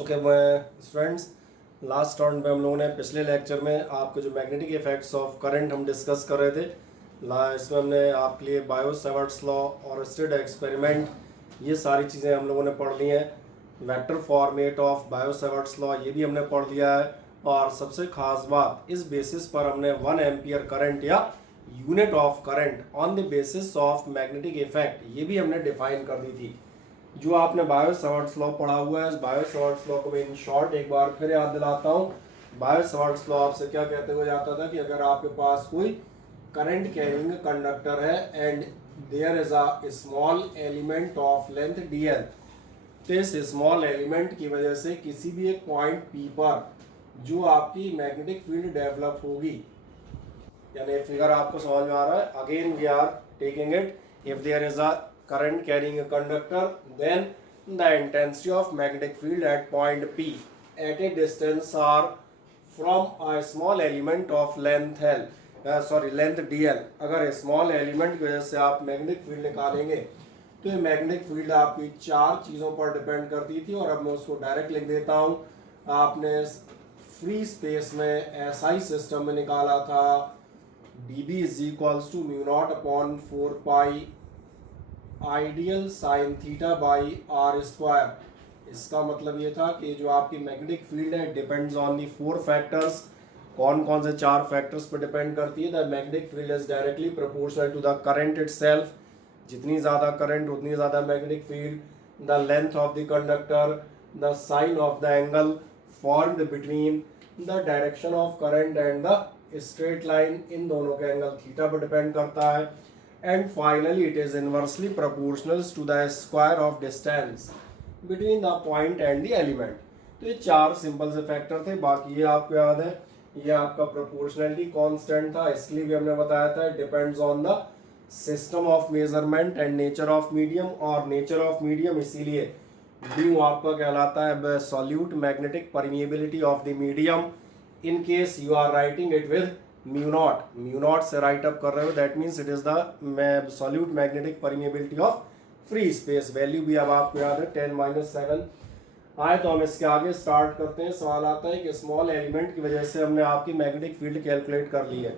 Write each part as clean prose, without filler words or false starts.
Okay students, last round में हम लोगों ने पिछले लेक्चर में आपके जो मैग्नेटिक इफेक्ट्स ऑफ करंट हम डिस्कस कर रहे थे। इसमें हमने आपके लिए बायो सेवर्ट्स लॉ और स्टेड एक्सपेरिमेंट ये सारी चीज़ें हम लोगों ने पढ़ ली हैं। Vector format of bio Savart's law ये भी हमने पढ़ लिया है। और सबसे खास बात, इस बेसिस पर हमने 1 एम्पियर करंट या unit of current on the basis of magnetic effect ये भी हमने डिफाइन कर दी थी। जो आपने बायो सेवर्ट्स लॉ पढ़ा हुआ है, इस बायो सेवर्ट्स लॉ को मैं इन शॉर्ट एक बार फिर याद दिलाता हूँ। बायो सेवर्ट्स लॉ आपसे क्या कहते हुए जाता था कि अगर आपके पास कोई करंट कैरिंग कंडक्टर है and there is a small element of length dl, तो इस स्मॉल एलिमेंट की वजह से किसी भी एक पॉइंट P पर जो आपकी मैग्नेटिक फील्ड डेवलप होगी, यानी फिगर आपको समझ में आ रहा है। Again we are taking it, if there is a current carrying a conductor, then the intensity of magnetic field at point P at a distance are from a small element of length L, length dl। अगर small element की वजह से आप magnetic field निकालेंगे तो ये magnetic field आपकी चार चीज़ों पर डिपेंड करती थी, और अब मैं उसको डायरेक्ट लिख देता हूँ। आपने फ्री स्पेस में एसआई सिस्टम में निकाला था dB is equals to mu not upon 4 pi ideal sine theta by r square. इसका मतलब ये था कि जो आपकी मैग्नेटिक फील्ड है डिपेंड्स ऑन दी 4 फैक्टर्स। कौन कौन से 4 फैक्टर्स पर डिपेंड करती है? The magnetic field is directly proportional to the current itself. जितनी ज़्यादा करंट उतनी ज़्यादा magnetic field. The length of the conductor, the sine of the angle formed between the direction of current and the straight line, इन दोनों के angle theta पर depend करता है। And finally it is inversely proportional to the square of distance between the point and the element। तो ये चार simple से फैक्टर थे। बाकी ये आपको याद है, ये आपका प्रोपोर्शनलिटी कांस्टेंट था, इसके लिए भी हमने बताया था depends on the system of measurement and nature of medium. और नेचर ऑफ मीडियम इसीलिए ड्यू आपका कहलाता है absolute magnetic permeability of the medium. In case you are writing it with mu naught से राइट अप कर रहे हो, that means it is the absolute magnetic permeability of free space. Value भी अब आपको याद है 10-7 आए। तो हम इसके आगे स्टार्ट करते हैं। सवाल आता है कि स्मॉल एलिमेंट की वजह से हमने आपकी मैग्नेटिक फील्ड कैलकुलेट कर ली है।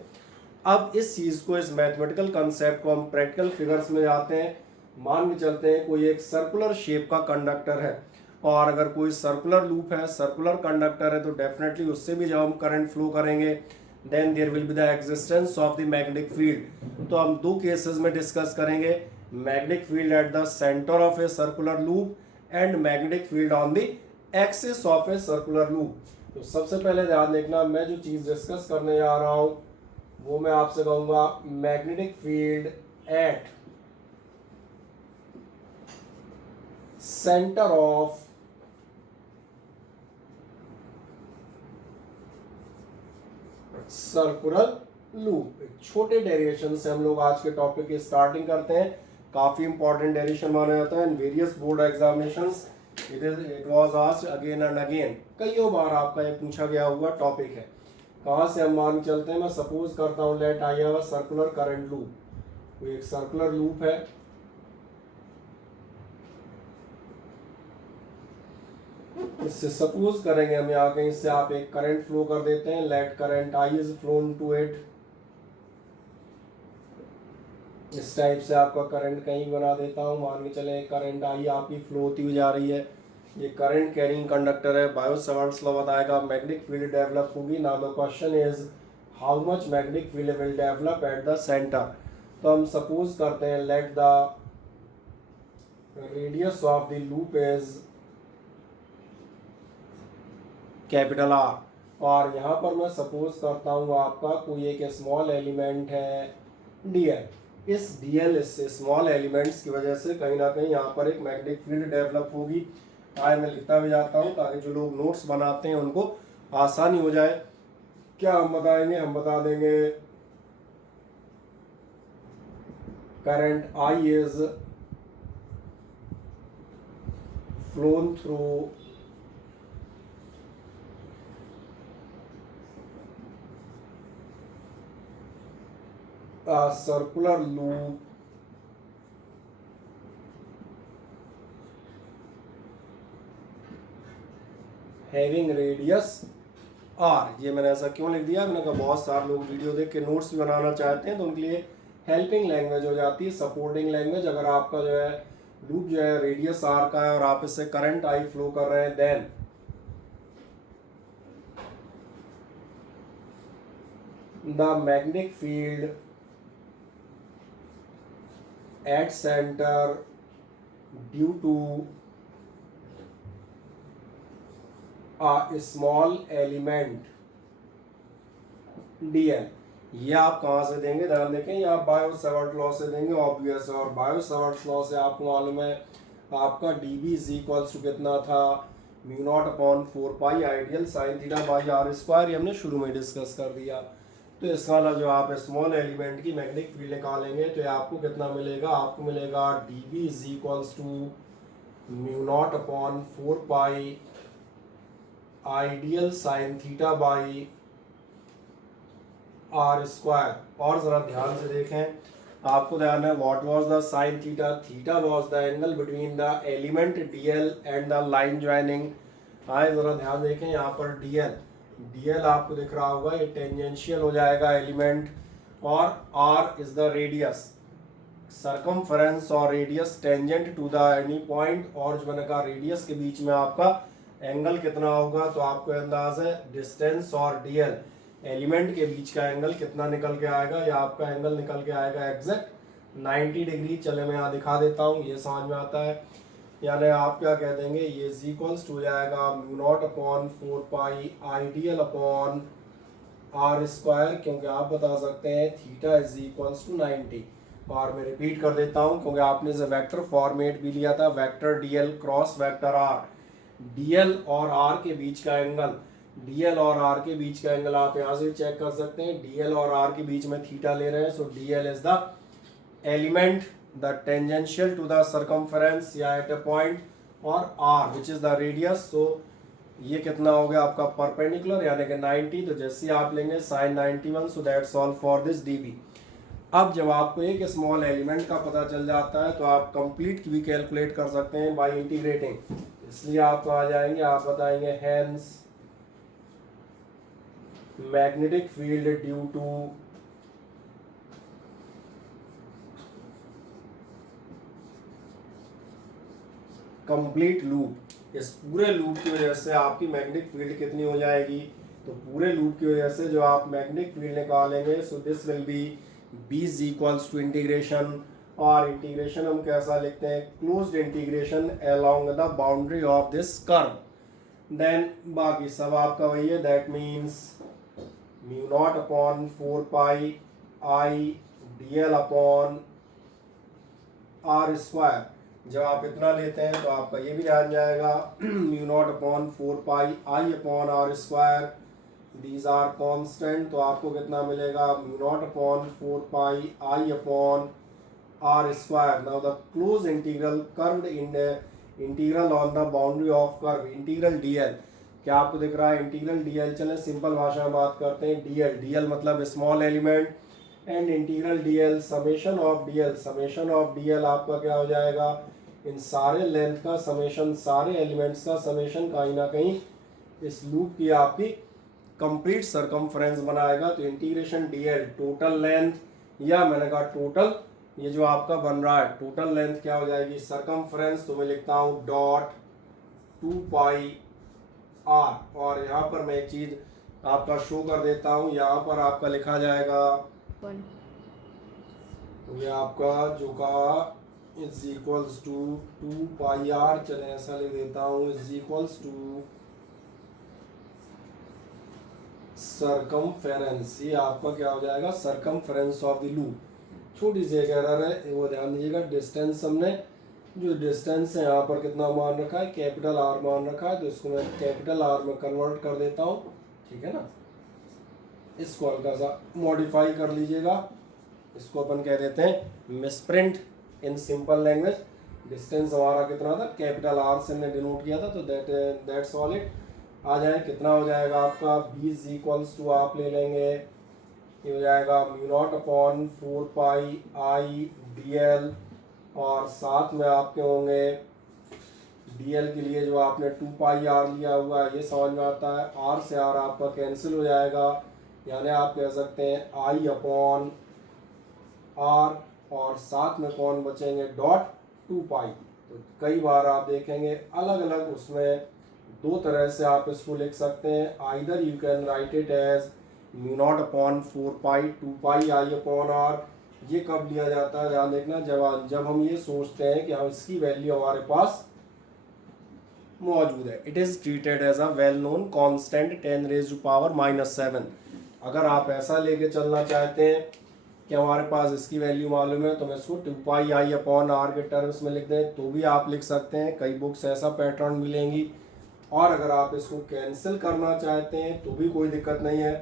अब इस चीज़ को, इस मैथमेटिकल कंसेप्ट को हम प्रैक्टिकल फिगर्स में जाते हैं। मान के चलते हैं कोई एक सर्कुलर शेप का कंडक्टर है, और अगर कोई सर्कुलर लूप है, सर्कुलर कंडक्टर है, तो डेफिनेटली उससे भी जब हम करंट फ्लो करेंगे then there will be the existence of the magnetic field। तो हम दो केसेस में डिस्कस करेंगे, magnetic field at the centre of a circular loop and magnetic field on the axis of a circular loop. तो सबसे पहले ध्यान देखना, मैं जो चीज डिस्कस करने जा रहा हूं वो मैं आपसे कहूंगा magnetic field at centre of circular loop. छोटे डेरिवेशन से हम लोग आज के टॉपिक की स्टार्टिंग करते हैं। काफी इंपॉर्टेंट डेरिवेशन माना जाता है in various board examinations. It was asked again and again, कईयों बार आपका ये पूछा गया हुआ टॉपिक है। कहाँ से हम मान चलते हैं, मैं सपोज करता हूँ let I have a circular current loop. कोई एक सर्कुलर लूप है, इससे सपोज करेंगे हम यहाँ कहीं से आप एक करंट फ्लो कर देते हैं। Let current I is flown to it. इस टाइप से आपका करंट कहीं बना देता हूँ। मान के चले करंट आई आपकी फ्लो होती हुई जा रही है, ये करंट कैरिंग कंडक्टर है। बायो सेवर्ट्स लॉ बताएगा मैग्नेटिक फील्ड डेवलप होगी। Now the question is how much magnetic field will develop at the centre. तो हम सपोज करते हैं late the radius of the loop is capital R, और यहाँ पर मैं सपोज करता हूँ आपका कोई एक स्मॉल एलिमेंट है dl। इस dl से स्मॉल एलिमेंट्स की वजह से कहीं ना कहीं यहाँ पर एक मैग्नेटिक फील्ड डेवलप होगी। आए मैं लिखता भी जाता हूँ ताकि जो लोग नोट्स बनाते हैं उनको आसानी हो जाए। क्या हम बताएंगे? हम बता देंगे current I is flown through a circular loop having radius r. ये मैंने ऐसा क्यों लिख दिया, मैंने कहा बहुत सारे लोग वीडियो देख के नोट्स भी बनाना चाहते हैं तो उनके लिए हेल्पिंग लैंग्वेज हो जाती है, सपोर्टिंग लैंग्वेज। अगर आपका जो है लूप जो है रेडियस आर का है और आप इससे करंट आई फ्लो कर रहे हैं, then the magnetic field at centre due to a small element dl। ये आप कहाँ से देंगे, ध्यान देखें, ये आप बायो-सावर्ट लॉ से देंगे, ऑब्वियस है। और बायो-सावर्ट लॉ से आपको मालूम है आपका dB इज इक्वल्स टू कितना था, mu not upon 4 pi ideal sine theta by r square. ये हमने शुरू में डिस्कस कर दिया। तो इसका मतलब जो आप स्मॉल एलिमेंट की मैग्नेटिक फील्ड निकालेंगे तो आपको कितना मिलेगा, आपको मिलेगा dB is equals to mu not upon 4 pi ideal sine theta by r square. और जरा ध्यान से देखें, आपको ध्यान है what was the sine theta, theta was the angle between the element dl and the line joining. आए जरा ध्यान देखें, यहाँ पर डीएल आपको दिख रहा होगा, ये टेंजेंशियल हो जाएगा एलिमेंट, और R is the radius, circumference और radius tangent to the any point. और जो मैंने कहा रेडियस के बीच में आपका एंगल कितना होगा, तो आपको अंदाज है डिस्टेंस और डीएल एलिमेंट के बीच का एंगल कितना निकल के आएगा, या आपका एंगल निकल के आएगा एग्जैक्ट 90 डिग्री। चले मैं यहाँ दिखा देता हूँ, ये समझ में आता है। यानी आप क्या कह देंगे, ये इज इक्वल्स टू जाएगा mu not upon 4 pi ideal upon are square, क्योंकि आप बता सकते हैं थीटा इज इक्वल्स टू 90। और मैं रिपीट कर देता हूँ क्योंकि आपने इसे वेक्टर फॉर्मेट भी लिया था, vector dl cross vector r. Dl और आर के बीच का एंगल, डीएल और आर के बीच का एंगल आप यहाँ से चेक कर सकते हैं। डीएल और आर के बीच में थीटा ले रहे हैं, so dl is the element the tangential to the circumference या एट अ पॉइंट, और R which is the radius. So ये कितना हो गया आपका परपेंडिकुलर यानी कि 90। तो जैसे आप लेंगे sine 91, so that's all for this dB. अब जब आपको एक स्मॉल एलिमेंट का पता चल जाता है तो आप कंप्लीट भी कैलकुलेट कर सकते हैं बाय इंटीग्रेटिंग। इसलिए आप आ जाएंगे, आप बताएंगे hence magnetic field due to complete loop. इस पूरे लूप की वजह से आपकी मैग्नेटिक फील्ड कितनी हो जाएगी, तो पूरे लूप की वजह से जो आप मैग्नेटिक फील्ड निकालेंगे, so this will be B is equals to integration. और इंटीग्रेशन हम कैसा लिखते हैं, closed integration along the boundary of this curve. Then बाकी सब आपका वही है, that means mu not upon 4 pi I dl upon are square. जब आप इतना लेते हैं तो आपका ये भी ध्यान जाएगा, mu not upon 4 pi I upon are square, these are constant. तो आपको कितना मिलेगा, mu not upon 4 pi I upon are square. Now the close integral curved integral on the boundary of curve, integral dl. क्या आपको दिख रहा है integral DL? चलें सिंपल भाषा में बात करते हैं। डीएल, डीएल मतलब small element, and integral DL summation of DL. Summation of DL आपका क्या हो जाएगा, इन सारे लेंथ का समेशन, सारे एलिमेंट्स का समेशन कहीं ना कहीं इस लूप की आपकी कंप्लीट सरकमफ्रेंस बनाएगा। तो इंटीग्रेशन डीएल टोटल लेंथ, या मैंने कहा टोटल ये जो आपका बन रहा है टोटल लेंथ क्या हो जाएगी, सरकमफ्रेंस। तो मैं लिखता हूँ डॉट 2 पाई आर। और यहाँ पर मैं एक चीज आपका शो कर देता हूँ, यहाँ पर आपका लिखा जाएगा ये आपका जो का is equals to 2 pi r, चले ऐसा लिख देता हूँ, इज इक्वल्स टू सरकमफेरेंस। ये आपका क्या हो जाएगा, सरकमफेरेंस ऑफ द लूप। छोटी सी एक एरर है, वो ध्यान दीजिएगा। डिस्टेंस हमने जो डिस्टेंस है यहाँ पर कितना मान रखा है, कैपिटल आर मान रखा है, तो इसको मैं कैपिटल आर में कन्वर्ट कर देता हूँ, ठीक है ना। इसको हल्का सा मॉडिफाई कर लीजिएगा, इसको अपन कह देते हैं misprint in simple language. Distance हमारा कितना था, कैपिटल आर से हमने डिनोट किया था, तो दैट्स ऑल इट। आ जाए कितना हो जाएगा आपका, बी इज इक्वल्स टू आप ले लेंगे, ये हो जाएगा mu not upon 4 pi I D L, और साथ में आपके होंगे dl के लिए जो आपने 2 पाई r लिया हुआ है ये समझ में आता है। r से r आपका कैंसिल हो जाएगा, यानी आप कह सकते हैं i अपॉन r, और साथ में कौन बचेंगे डॉट 2 पाई। तो कई बार आप देखेंगे अलग अलग उसमें दो तरह से आप इसको लिख सकते हैं। Either you can write it as mu not upon 4 pi 2 pi I upon r. ये कब लिया जाता है, ध्यान देखना, जब हम ये सोचते हैं कि हम इसकी वैल्यू हमारे पास मौजूद है। It is treated as a well known constant 10 raise to power -7। अगर आप ऐसा लेके चलना चाहते हैं कि हमारे पास इसकी वैल्यू मालूम है तो मैं इसको 2 पाई आई अपॉन आर के टर्म्स में लिख दें तो भी आप लिख सकते हैं। कई बुक्स ऐसा पैटर्न मिलेंगी। और अगर आप इसको कैंसिल करना चाहते हैं तो भी कोई दिक्कत नहीं है,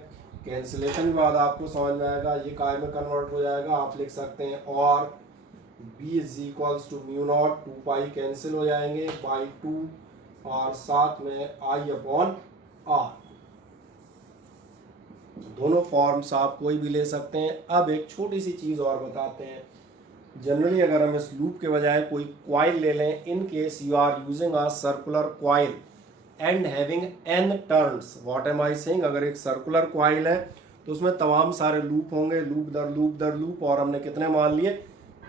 कैंसिलेशन के बाद आपको समझ में आएगा ये काय में कन्वर्ट हो जाएगा। आप लिख सकते हैं और b is equals to mu naught 2 pi cancel हो जाएंगे बाई 2 और साथ में आई अपॉन आर। दोनों फॉर्म्स आप कोई भी ले सकते हैं। अब एक छोटी सी चीज़ और बताते हैं। जनरली अगर हम इस लूप के बजाय कोई क्वाइल ले लें, in case you are using a circular coil and having n turns, what am I saying, अगर एक सर्कुलर क्वाइल है तो उसमें तमाम सारे लूप होंगे, लूप दर लूप दर लूप, और हमने कितने मान लिए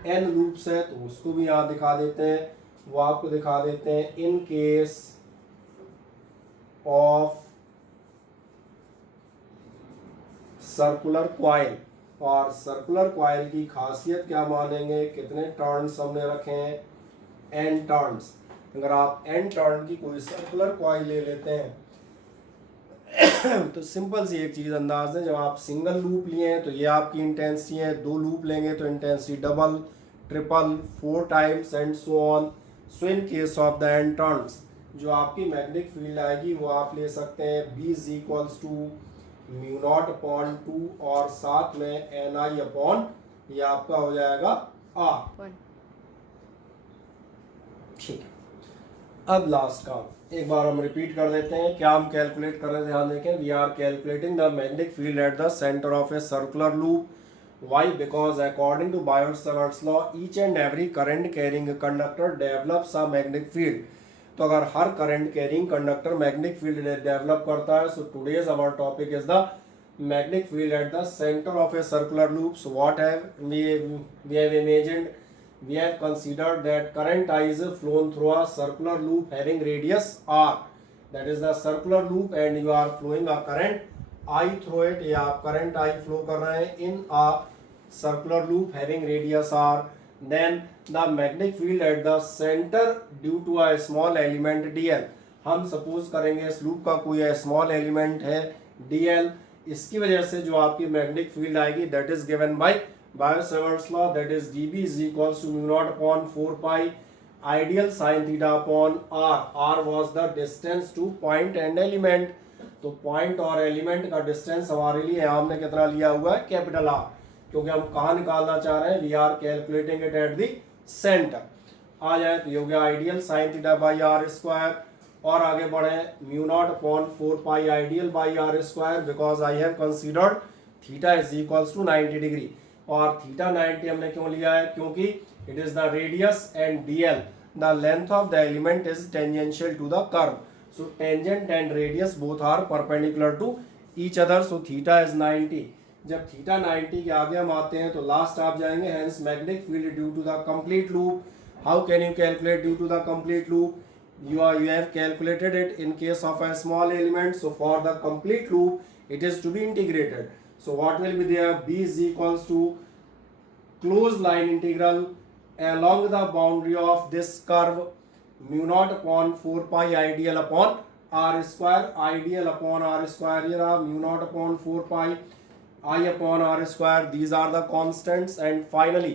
n लूप्स है, तो उसको भी यहाँ दिखा देते हैं। वो आपको दिखा देते हैं in case of circular coil. और सर्कुलर क्वाइल की खासियत क्या मानेंगे, कितने टर्न्स हमने रखे हैं, n टर्न्स। अगर आप n टर्न की कोई सर्कुलर क्वाइल ले लेते हैं तो सिंपल सी एक चीज़ अंदाज है, जब आप सिंगल लूप लिए हैं तो ये आपकी इंटेंसिटी है, 2 लूप लेंगे तो intensity double, triple, 4 times and so on. So in case of the n turns जो आपकी मैग्नेटिक फील्ड आएगी वो आप ले सकते हैं b is equals to mu not upon 2 और साथ में एन आई अपॉन ये आपका हो जाएगा r। ठीक है, अब लास्ट का एक बार हम रिपीट कर देते हैं। क्या हम कैलकुलेट कर रहे हैं, ध्यान देखें। We are calculating the magnetic field at the centre of a circular loop. Why? Because according to Biot Savart's law each and every current carrying conductor develops a magnetic field. तो अगर हर current carrying conductor magnetic field develop करता है, so today's our topic is the magnetic field at the center of a circular loop. So what have we have imagined? We have considered that current I is flown through a circular loop having radius r. That is the circular loop and you are flowing a current I through it. या आप current I flow कर रहे हैं in a circular loop having radius r. Then the magnetic field at the center due to a small element dl. हम suppose करेंगे इस loop का कोई small element है dl, इसकी वजह से जो आपकी मैग्नेटिक फील्ड आएगी that is given by Biot Savart's law, that is dB is equals to mu not upon 4 pi ideal sine theta upon r। r was the distance to point and element. तो point और element का distance हमारे लिए हमने कितना लिया हुआ है, कैपिटल R, क्योंकि हम कहाँ निकालना चाह रहे हैं, we are calculating it at the centre. आ जाए तो ये हो गया I dl sine theta by r square, और आगे बढ़े mu not upon 4 pi ideal by r square, because I have considered theta is equals to 90 degree. और थीटा 90 हमने क्यों लिया है, क्योंकि it is the radius and dl the length of the element is tangential to the curve. So tangent and radius both are perpendicular to each other, so theta is 90। जब theta 90 के आगे हम आते हैं तो लास्ट आप जाएंगे hence magnetic field due to the complete loop. How can you calculate due to the complete loop? You have calculated it in case of a small element, so for the complete loop it is to be integrated. So what will be there? B is equals to closed line integral along the boundary of this curve mu naught upon 4 pi ideal upon r square, ideal upon r square, here mu naught upon 4 pi I upon r square, these are the constants, and finally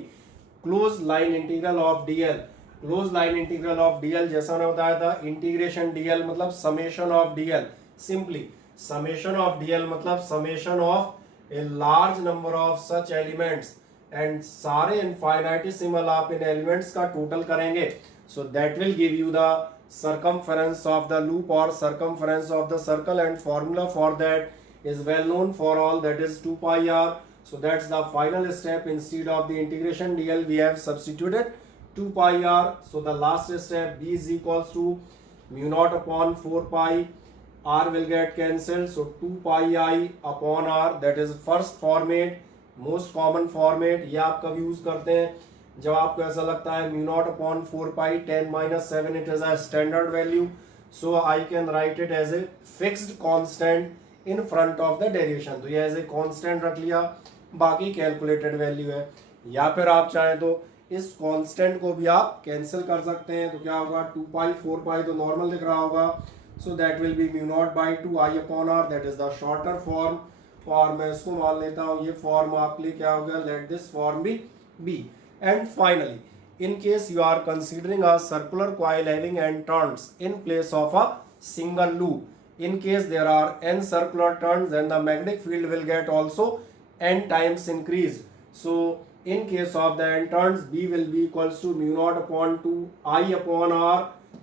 closed line integral of dl। Close line integral of dl जैसा मैंने बताया था, integration dl मतलब summation of dl, simply summation of dl मतलब summation of a large number of such elements, and सारे infinitesimal आप इन elements का total करेंगे, सो that will give you the circumference of the loop or circumference of the circle, and formula for that is well known for all, that is 2 pi r. So that's the final step. Instead of the integration dl we have substituted 2 pi r. So the last step, B is equals to mu naught upon 4 pi, r will get cancelled, so 2 pi I upon r, that is first format, most common format. ये आप कब use करते हैं, जब आपको ऐसा लगता है mu naught upon 4 pi 10 minus 7, it is a standard value, so I can write it as a fixed constant in front of the derivation. तो ये एज ए कांस्टेंट रख लिया, बाकी कैलकुलेटेड वैल्यू है. या फिर आप चाहें तो इस कांस्टेंट को भी आप कैंसिल कर सकते हैं. तो क्या होगा, 2 पाई 4 पाई तो नॉर्मल दिख रहा होगा, so that will be mu naught by 2 I upon r, that is the shorter form. और मैं इसको मान लेता हूँ ये फॉर्म आपके लिए क्या होगा, let this form be B. And finally, in case you are considering a circular coil having n turns in place of a single loop, in case there are n circular turns, then the magnetic field will get also n times increased. So in case of the n turns, B will be equals to mu naught upon 2 I upon r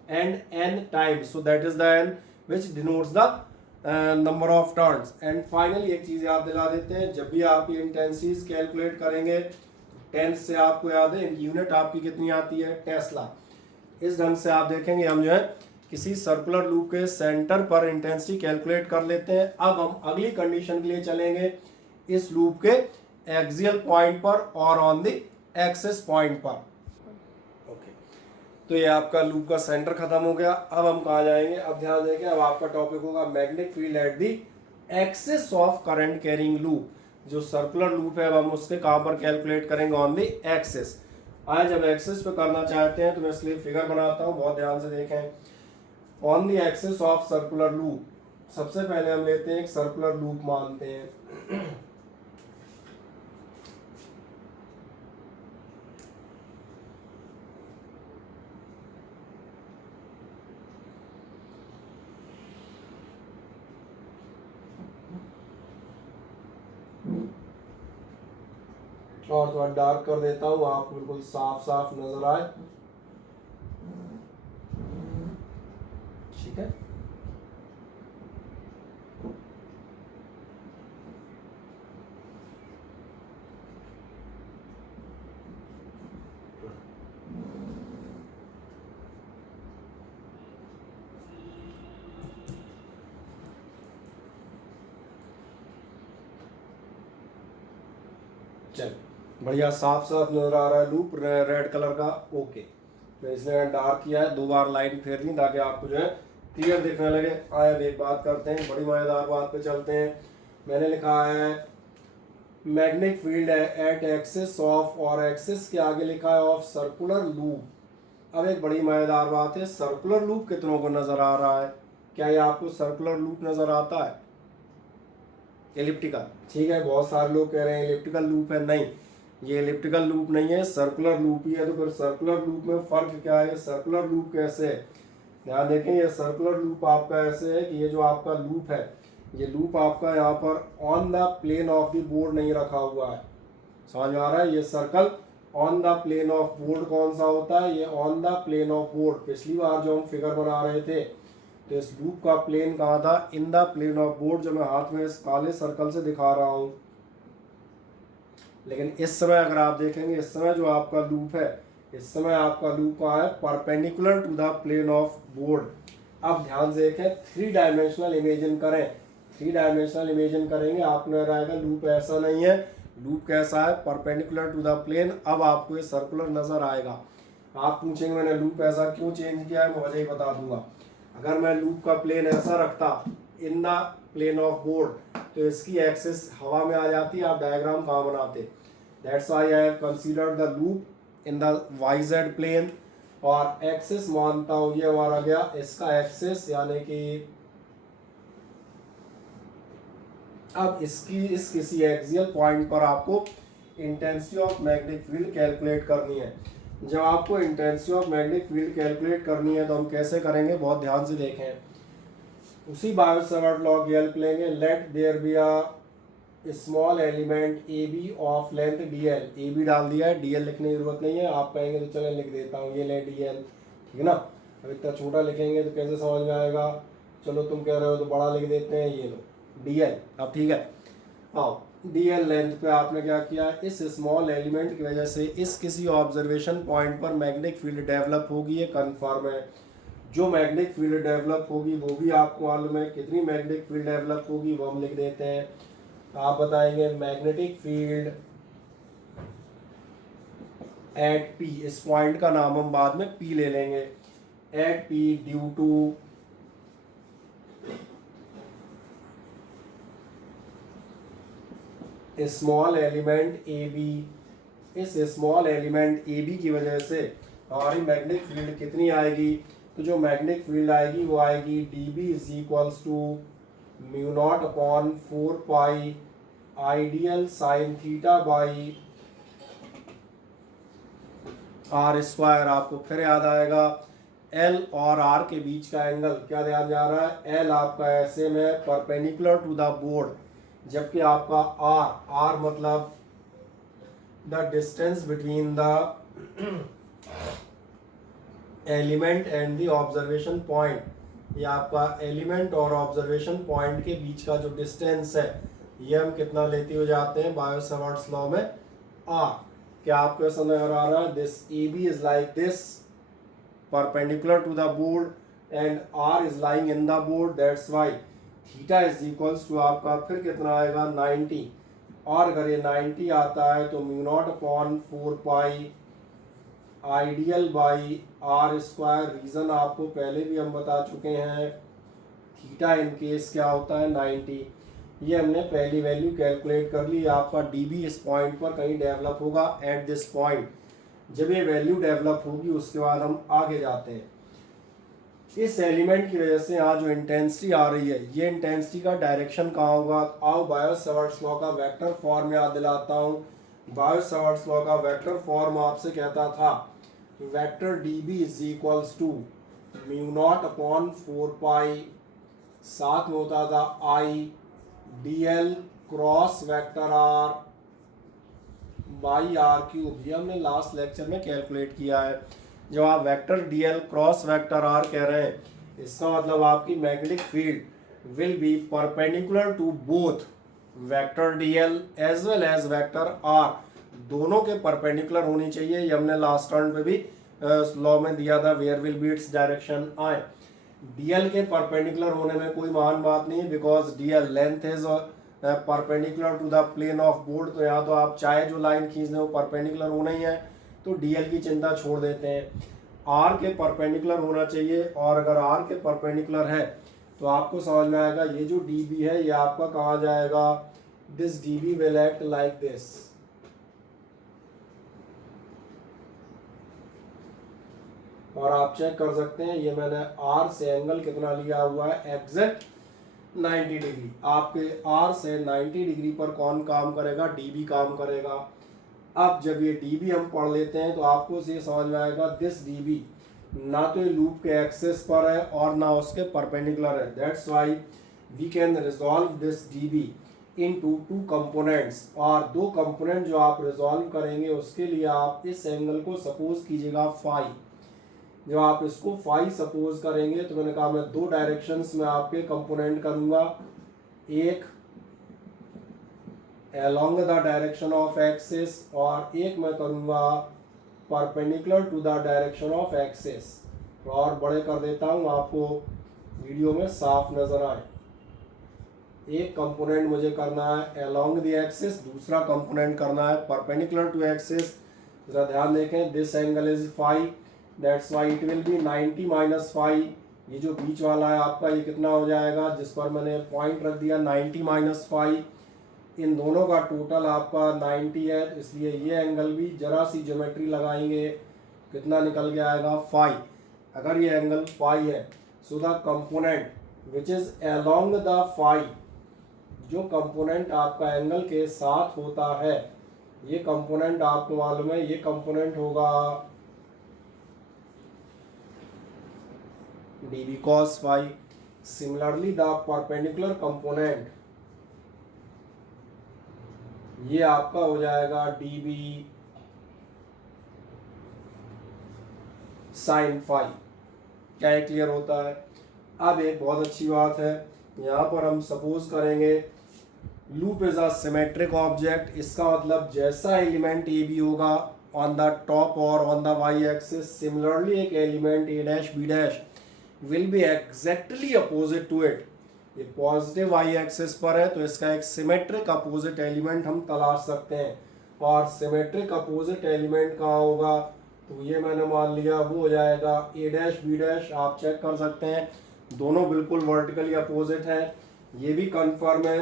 and n times, so that is the n which denotes the number of turns. And finally एक चीज याद दिला देते हैं, जब भी आप ये इंटेंसिटीज कैलकुलेट करेंगे, टेंथ से आपको याद है यूनिट आपकी कितनी आती है, टेस्ला. इस ढंग से आप देखेंगे हम जो है किसी सर्कुलर लूप के सेंटर पर इंटेंसिटी कैलकुलेट कर लेते हैं. अब हम अगली कंडीशन के लिए चलेंगे, इस लूप के एक्सियल पॉइंट पर और ऑन द एक्सिस पॉइंट पर. ओके, तो ये आपका लूप का सेंटर खत्म हो गया. अब हम कहाँ जाएंगे, अब ध्यान देंगे, अब आपका टॉपिक होगा magnetic field at the axis of current carrying loop. जो सर्कुलर लूप है अब हम उसके कहाँ पर कैलकुलेट करेंगे, ऑन द एक्सिस. आज जब एक्सिस पे करना चाहते हैं तो मैं इसलिए फिगर बनाता हूँ, बहुत ध्यान से देखें. On the axis of circular loop, सबसे पहले हम लेते हैं एक सर्कुलर लूप मानते हैं. और थोड़ा डार्क कर देता हूँ, आपको बिल्कुल साफ साफ नजर आए. ठीक है, चल बढ़िया साफ साफ नजर आ रहा है लूप रेड कलर का. ओके, मैं इसने डार्क किया है, 2 बार लाइन फेर दी ताकि आपको जो है क्लियर दिखने लगे. आए अब एक बात करते हैं, बड़ी मजेदार बात पे चलते हैं. मैंने लिखा है मैग्नेटिक फील्ड है एट एक्सिस ऑफ, और एक्सिस के आगे लिखा है ऑफ सर्कुलर लूप. अब एक बड़ी मजेदार बात है, सर्कुलर लूप कितनों को नजर आ रहा है, क्या ये आपको सर्कुलर लूप नजर आता है, एलिप्टिकल. ठीक है, बहुत सारे लोग कह रहे हैं एलिप्टिकल लूप है. नहीं, ये एलिप्टिकल लूप नहीं है, सर्कुलर लूप ही है. तो फिर सर्कुलर लूप में फर्क क्या है, सर्कुलर लूप कैसे है, ध्यान देखें. ये सर्कुलर लूप आपका ऐसे है कि ये जो आपका लूप है, ये लूप आपका यहाँ पर on the plane of the board नहीं रखा हुआ है. समझ में आ रहा है, ये circle on the plane of board कौन सा होता है, ये on the plane of board. पिछली बार जो हम फिगर बना रहे थे तो इस लूप का प्लेन कहाँ था, in the plane of board, जो मैं हाथ में इस काले सर्कल से दिखा रहा हूँ. लेकिन इस समय अगर आप देखेंगे, इस समय जो आपका लूप है, इस समय आपका लूप कहाँ है, perpendicular to the plane of board. अब ध्यान से देखें, 3 डायमेंशनल इमेजिन करें. 3 डायमेंशनल इमेजिन करेंगे, आपने रहेगा लूप ऐसा नहीं है, लूप कैसा है, परपेंडिकुलर टू द प्लेन. अब आपको ये सर्कुलर नजर आएगा. आप पूछेंगे मैंने लूप ऐसा क्यों चेंज किया है, मैं वजह ही बता दूंगा. अगर मैं लूप का प्लेन ऐसा रखता in the plane of board, तो इसकी एक्सिस हवा में आ जाती, आप डायग्राम कहाँ बनाते. That's why I have considered the loop in the YZ plane. और एक्सिस मानता हूँ ये हमारा गया इसका एक्सिस, यानी कि अब इसकी इस किसी एक्सियल पॉइंट पर आपको intensity of magnetic field calculate करनी है. जब आपको intensity of magnetic field calculate करनी है तो हम कैसे करेंगे, बहुत ध्यान से देखें. उसी बायो-सावर्ट लॉ की हेल्प लेंगे. Let there be a small element A B of length DL. A B डाल दिया है, DL लिखने की जरूरत नहीं है. आप कहेंगे तो चलें लिख देता हूँ, ये ले DL, ठीक है ना. अब इतना छोटा लिखेंगे तो कैसे समझ में आएगा, चलो तुम कह रहे हो तो बड़ा लिख देते हैं, ये लो DL. अब ठीक है, आओ dl लेंथ पे आपने क्या किया, इस स्मॉल एलिमेंट की वजह से इस किसी ऑब्जर्वेशन पॉइंट पर मैग्नेटिक फील्ड डेवलप होगी, ये कन्फर्म है। जो मैग्नेटिक फील्ड डेवलप होगी वो भी आपको मालूम है, कितनी मैग्नेटिक फील्ड डेवलप होगी वो हम लिख देते हैं। आप बताएंगे मैग्नेटिक फील्ड एट पी, इस पॉइंट का नाम हम बाद में पी ले लेंगे, at P due to small element A B, इस स्मॉल एलिमेंट ए बी की वजह से हमारी मैग्नेटिक फील्ड कितनी आएगी, तो जो मैग्नेटिक फील्ड आएगी वो आएगी d B is equals to mu not upon 4 pi ideal sine theta by r square. आपको फिर याद आएगा एल और आर के बीच का एंगल क्या ध्यान जा रहा है, एल आपका ऐसे में परपेंडिकुलर टू द बोर्ड, जबकि आपका आर मतलब the distance between the element and the observation point, ये आपका एलिमेंट और ऑब्जर्वेशन पॉइंट के बीच का जो डिस्टेंस है ये हम कितना लेते हो जाते हैं बायो सावर्ट्स लॉ में, आर। क्या आपको समझ आ रहा है, this A B is like this perpendicular to the board and r is lying in the board, that's why theta is equals to आपका फिर कितना आएगा 90, और अगर ये 90 आता है तो mu not upon 4 pi ideal by r square. Reason आपको पहले भी हम बता चुके हैं, थीटा इन केस क्या होता है 90, ये हमने पहली वैल्यू कैलकुलेट कर ली। आपका डी बी इस पॉइंट पर कहीं डेवलप होगा एट दिस पॉइंट, जब ये वैल्यू डेवलप होगी उसके बाद हम आगे जाते हैं। इस एलिमेंट की वजह से यहाँ जो इंटेंसिटी आ रही है, ये इंटेंसिटी का डायरेक्शन कहाँ होगा, आओ बायो सावर्ट्स लॉ का वेक्टर फॉर्म याद दिलाता हूँ। बायो सावर्ट्स लॉ का वेक्टर फॉर्म आपसे कहता था vector D B is equals to mu not upon 4 pi, साथ में होता था I D L cross vector R by R cube, ये हमने लास्ट लेक्चर में कैलकुलेट किया है। जब आप vector D L cross vector R कह रहे हैं, इसका मतलब आपकी magnetic field will be perpendicular to both vector D L as well as vector R, दोनों के परपेंडिकुलर होनी चाहिए। ये हमने लास्ट टर्न पे भी लॉ में दिया था, where will be its direction आए। डीएल के परपेंडिकुलर होने में कोई महान बात नहीं है, because DL length is perpendicular to the plane of board, तो यहाँ तो आप चाहे जो लाइन खींच दें वो परपेंडिकुलर होना ही है, तो डीएल की चिंता छोड़ देते हैं। आर के परपेंडिकुलर होना चाहिए, और अगर आर के परपेंडिकुलर है तो आपको समझ में आएगा ये जो डी बी है ये आपका कहाँ जाएगा, this D B will act like this. और आप चेक कर सकते हैं, ये मैंने आर से एंगल कितना लिया हुआ है, एग्जैक्ट 90 डिग्री। आपके आर से 90 डिग्री पर कौन काम करेगा, डीबी काम करेगा। अब जब ये डीबी हम पढ़ लेते हैं तो आपको ये समझ में आएगा दिस डीबी ना तो ये लूप के एक्सेस पर है और ना उसके परपेंडिकुलर है, that's why we can resolve this DB into two components. और दो कंपोनेंट जो आप रिजॉल्व करेंगे उसके लिए आप इस एंगल को सपोज कीजिएगा फाई। जब आप इसको फाई सपोज करेंगे तो मैंने कहा मैं दो डायरेक्शंस में आपके कंपोनेंट करूंगा, एक along the direction of axis और एक मैं करूंगा perpendicular to the direction of axis. और बड़े कर देता हूं आपको वीडियो में साफ नजर आए। एक कंपोनेंट मुझे करना है along द एक्सिस, दूसरा कंपोनेंट करना है परपेंडिकुलर टू एक्सिस। जरा ध्यान देखें, this angle is phi, that's why it will be 90 minus phi. ये जो बीच वाला है आपका ये कितना हो जाएगा, जिस पर मैंने पॉइंट रख दिया 90 माइनस फाई, इन दोनों का टोटल आपका 90 है, इसलिए ये एंगल भी जरा सी ज्योमेट्री लगाएंगे कितना निकल के आएगा फाई। अगर ये एंगल फाई है so the component which is along the phi, जो कंपोनेंट आपका एंगल के साथ होता है ये कंपोनेंट आपको मालूम है, ये कंपोनेंट होगा dB cos phi. Similarly the perpendicular component ये आपका हो जाएगा dB sin phi। क्या ये क्लियर होता है? अब एक बहुत अच्छी बात है, यहाँ पर हम सपोज करेंगे loop is a symmetric object, इसका मतलब जैसा एलिमेंट ए बी होगा ऑन द टॉप और on the Y axis, similarly एक element A dash B dash will be exactly opposite to it. ये पॉजिटिव वाई एक्सिस पर है तो इसका एक सिमेट्रिक अपोजिट एलिमेंट हम तलाश सकते हैं। और सिमेट्रिक अपोजिट एलिमेंट कहाँ होगा, तो ये मैंने मान लिया वो हो जाएगा ए डैश बी डैश। आप चेक कर सकते हैं दोनों बिल्कुल वर्टिकली अपोजिट है, ये भी कंफर्म है।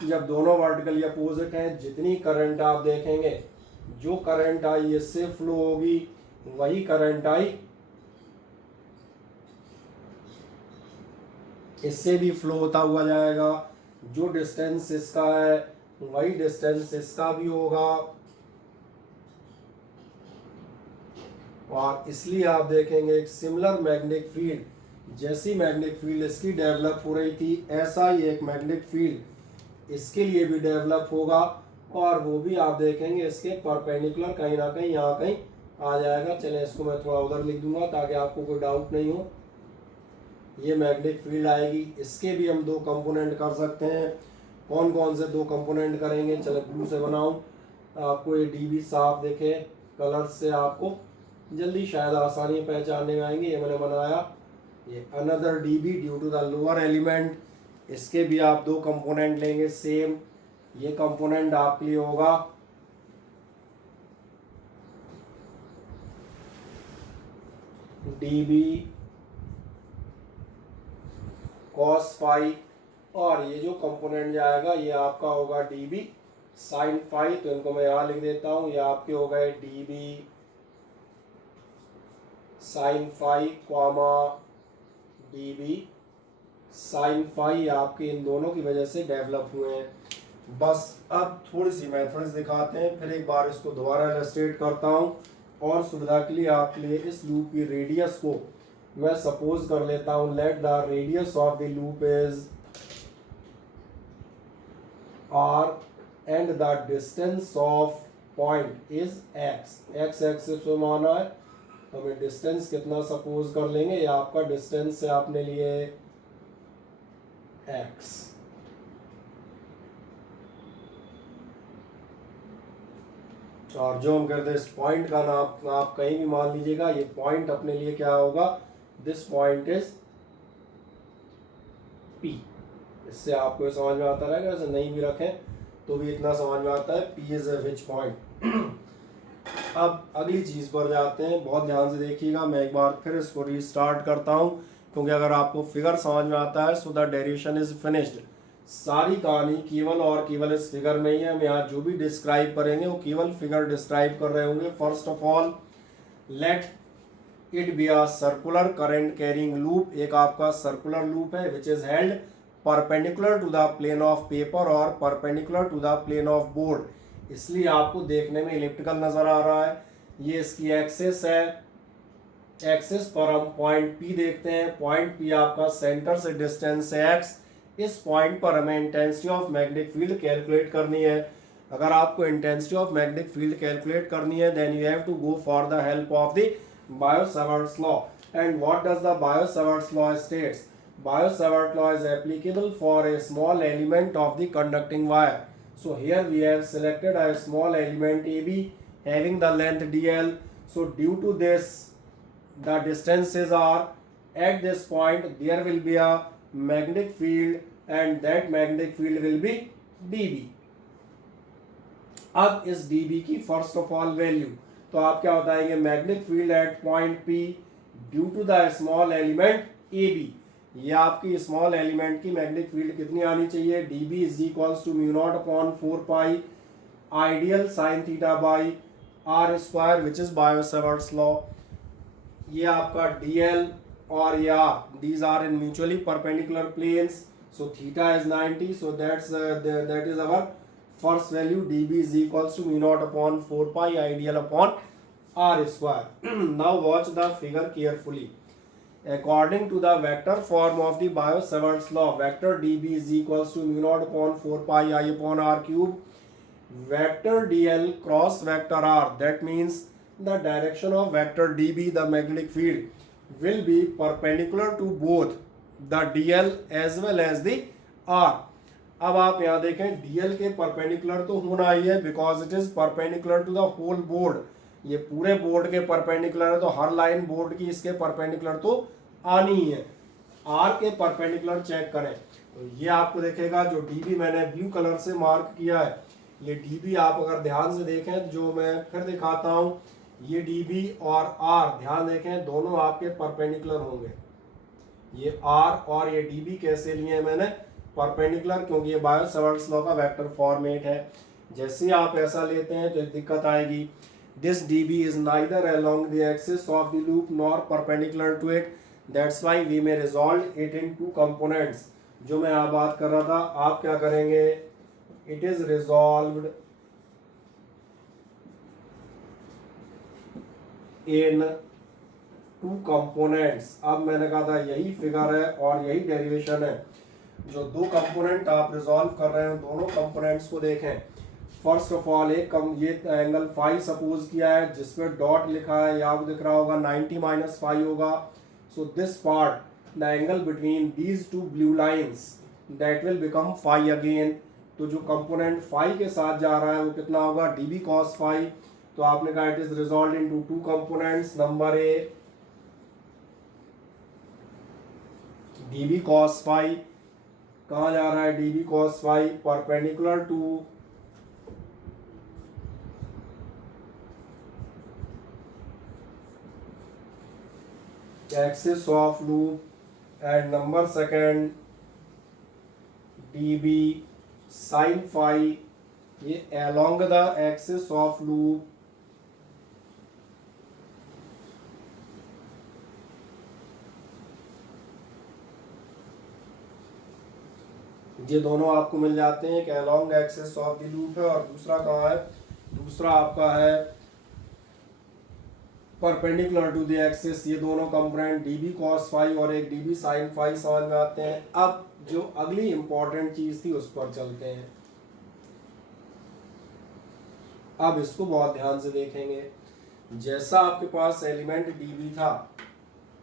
जब दोनों वर्टिकली अपोजिट हैं, जितनी करंट आप देखेंगे, जो करंट आई इससे फ्लो होगी वही करंट आई इससे भी फ्लो होता हुआ जाएगा। जो डिस्टेंस इसका है वही डिस्टेंस इसका भी होगा। और इसलिए आप देखेंगे एक सिमिलर मैग्नेटिक फील्ड, जैसी मैग्नेटिक फील्ड इसकी डेवलप हो रही थी, ऐसा ही एक मैग्नेटिक फील्ड इसके लिए भी डेवलप होगा। और वो भी आप देखेंगे इसके परपेंडिकुलर कहीं ना कहीं यहाँ कहीं आ जाएगा। चलें इसको मैं थोड़ा उधर लिख दूंगा ताकि आपको कोई डाउट नहीं हो। ये मैग्नेटिक फील्ड आएगी, इसके भी हम दो कंपोनेंट कर सकते हैं। कौन कौन से दो कंपोनेंट करेंगे, चलो ब्लू से बनाऊं, आपको ये डीबी साफ देखे कलर से आपको जल्दी शायद आसानी पहचानने में आएंगे। ये मैंने बनाया, ये another DB due to the lower element. इसके भी आप दो कंपोनेंट लेंगे सेम। ये कंपोनेंट आपके लिए होगा डीबी कॉस फाई, और ये जो कंपोनेंट जाएगा ये आपका होगा डीबी साइन फाई। तो इनको मैं यहाँ लिख देता हूँ, ये आपके हो गए DB sine phi comma DB sine phi, आपके इन दोनों की वजह से डेवलप हुए हैं। बस अब थोड़ी सी मेथड्स दिखाते हैं, फिर एक बार इसको दोबारा इलस्ट्रेट करता हूँ। और सुविधा के लिए आपके लिए इस लूप की रेडियस को मैं सपोज कर लेता हूँ, let the radius of the loop is R and the distance of point is X. X axis पे माना है तो हमें डिस्टेंस कितना सपोज कर लेंगे, ये आपका डिस्टेंस है आपने लिए एक्स। और जो हम कहते हैं इस पॉइंट का नाम आप कहीं भी मान लीजिएगा, ये पॉइंट अपने लिए क्या होगा, दिस पॉइंट इज P। इससे आपको समझ में आता रहेगा, ऐसे नहीं भी रखें तो भी इतना समझ में आता है, P is a which point. अब अगली चीज पर जाते हैं, बहुत ध्यान से देखिएगा। मैं एक बार फिर इसको रीस्टार्ट करता हूं, क्योंकि अगर आपको फिगर समझ में आता है so the derivation is finished. सारी कहानी केवल और केवल इस फिगर में ही है। हम यहाँ जो भी डिस्क्राइब करेंगे वो केवल फिगर डिस्क्राइब कर रहे होंगे। First of all let it be a circular current carrying loop. एक आपका सर्कुलर लूप है which is held perpendicular to the plane of paper और perpendicular to the plane of board, इसलिए आपको देखने में इलिप्टिकल नजर आ रहा है। ये इसकी एक्सिस है, एक्सिस पर हम पॉइंट P देखते हैं। पॉइंट P आपका सेंटर से डिस्टेंस है x। इस पॉइंट पर हमें intensity of magnetic field calculate करनी है। अगर आपको intensity of magnetic field calculate करनी है then you have to go for the help of the Biot Savart's law. And what does the Biot Savart's law states? Biot Savart law is applicable for a small element of the conducting wire. So here we have selected a small element AB having the length dl. So due to this the distances are at this point there will be a magnetic field and that magnetic field will be dB. अब इस dB की first of all value तो आप क्या बताएंगे, magnetic field at point P due to the small element AB। ये आपकी small element की मैग्नेटिक फील्ड कितनी आनी चाहिए, dB is equals to mu not upon 4 pi ideal sine theta by r square which is Biot Savart's law. ये आपका dl और ये r, these are in mutually perpendicular planes, so theta is 90, so that is our first value, dB is equals to mu naught upon 4 pi ideal upon r square. Now watch the figure carefully. According to the vector form of the Biot-Savart's law, vector dB is equals to mu naught upon 4 pi I upon r cube. Vector dl cross vector r, that means the direction of vector dB, the magnetic field, will be perpendicular to both the dl as well as the r. अब आप यहाँ देखें DL के perpendicular तो होना ही है, because it is perpendicular to the whole board. ये पूरे बोर्ड के परपेंडिकुलर है, तो हर लाइन बोर्ड की इसके परपेंडिकुलर तो आनी ही है। आर के परपेंडिकुलर चेक करें तो ये आपको देखेगा, जो डीबी मैंने ब्लू कलर से मार्क किया है, ये डीबी आप अगर ध्यान से देखें, जो मैं फिर दिखाता हूँ, ये डीबी और आर ध्यान देखें दोनों आपके परपेंडिकुलर होंगे। ये आर और ये डीबी कैसे लिए हैं मैंने, परपेंडिकुलर, क्योंकि ये बायो सेवर्ट्स लॉ का वेक्टर फॉर्मेट है। जैसे ही आप ऐसा लेते हैं तो एक दिक्कत आएगी, this DB is neither along the axis of the loop nor perpendicular to it, that's why we may resolve it in two components. जो मैं यहाँ बात कर रहा था, आप क्या करेंगे, it is resolved in two components. अब मैंने कहा था यही फिगर है और यही डेरिवेशन है। जो दो कंपोनेंट आप रिजॉल्व कर रहे हैं, दोनों कंपोनेंट्स को देखें। फर्स्ट ऑफ ऑल एक ये एंगल फाई सपोज किया है, जिसमें डॉट लिखा है, यहाँ दिख रहा होगा 90 माइनस फाई होगा। So this part, the angle between these two blue lines, that will become phi again. तो जो कंपोनेंट फाई के साथ जा रहा है वो कितना होगा, डीबी कॉस फाई। तो आपने कहा it is resolve into two components. Number A DB cos phi, कहाँ जा रहा है DB cos phi, perpendicular to axis of loop, and number second dB sin phi, ये along the axis of loop, ये दोनों आपको मिल जाते हैं कि along axis of the loop है। और दूसरा कहाँ है, दूसरा आपका है परपेंडिकुलर टू द एक्सिस। ये दोनों कंपोनेंट dB cos phi और एक dB sin phi समझ में आते हैं। अब जो अगली इंपॉर्टेंट चीज थी उस पर चलते हैं। अब इसको बहुत ध्यान से देखेंगे। जैसा आपके पास एलिमेंट dB था,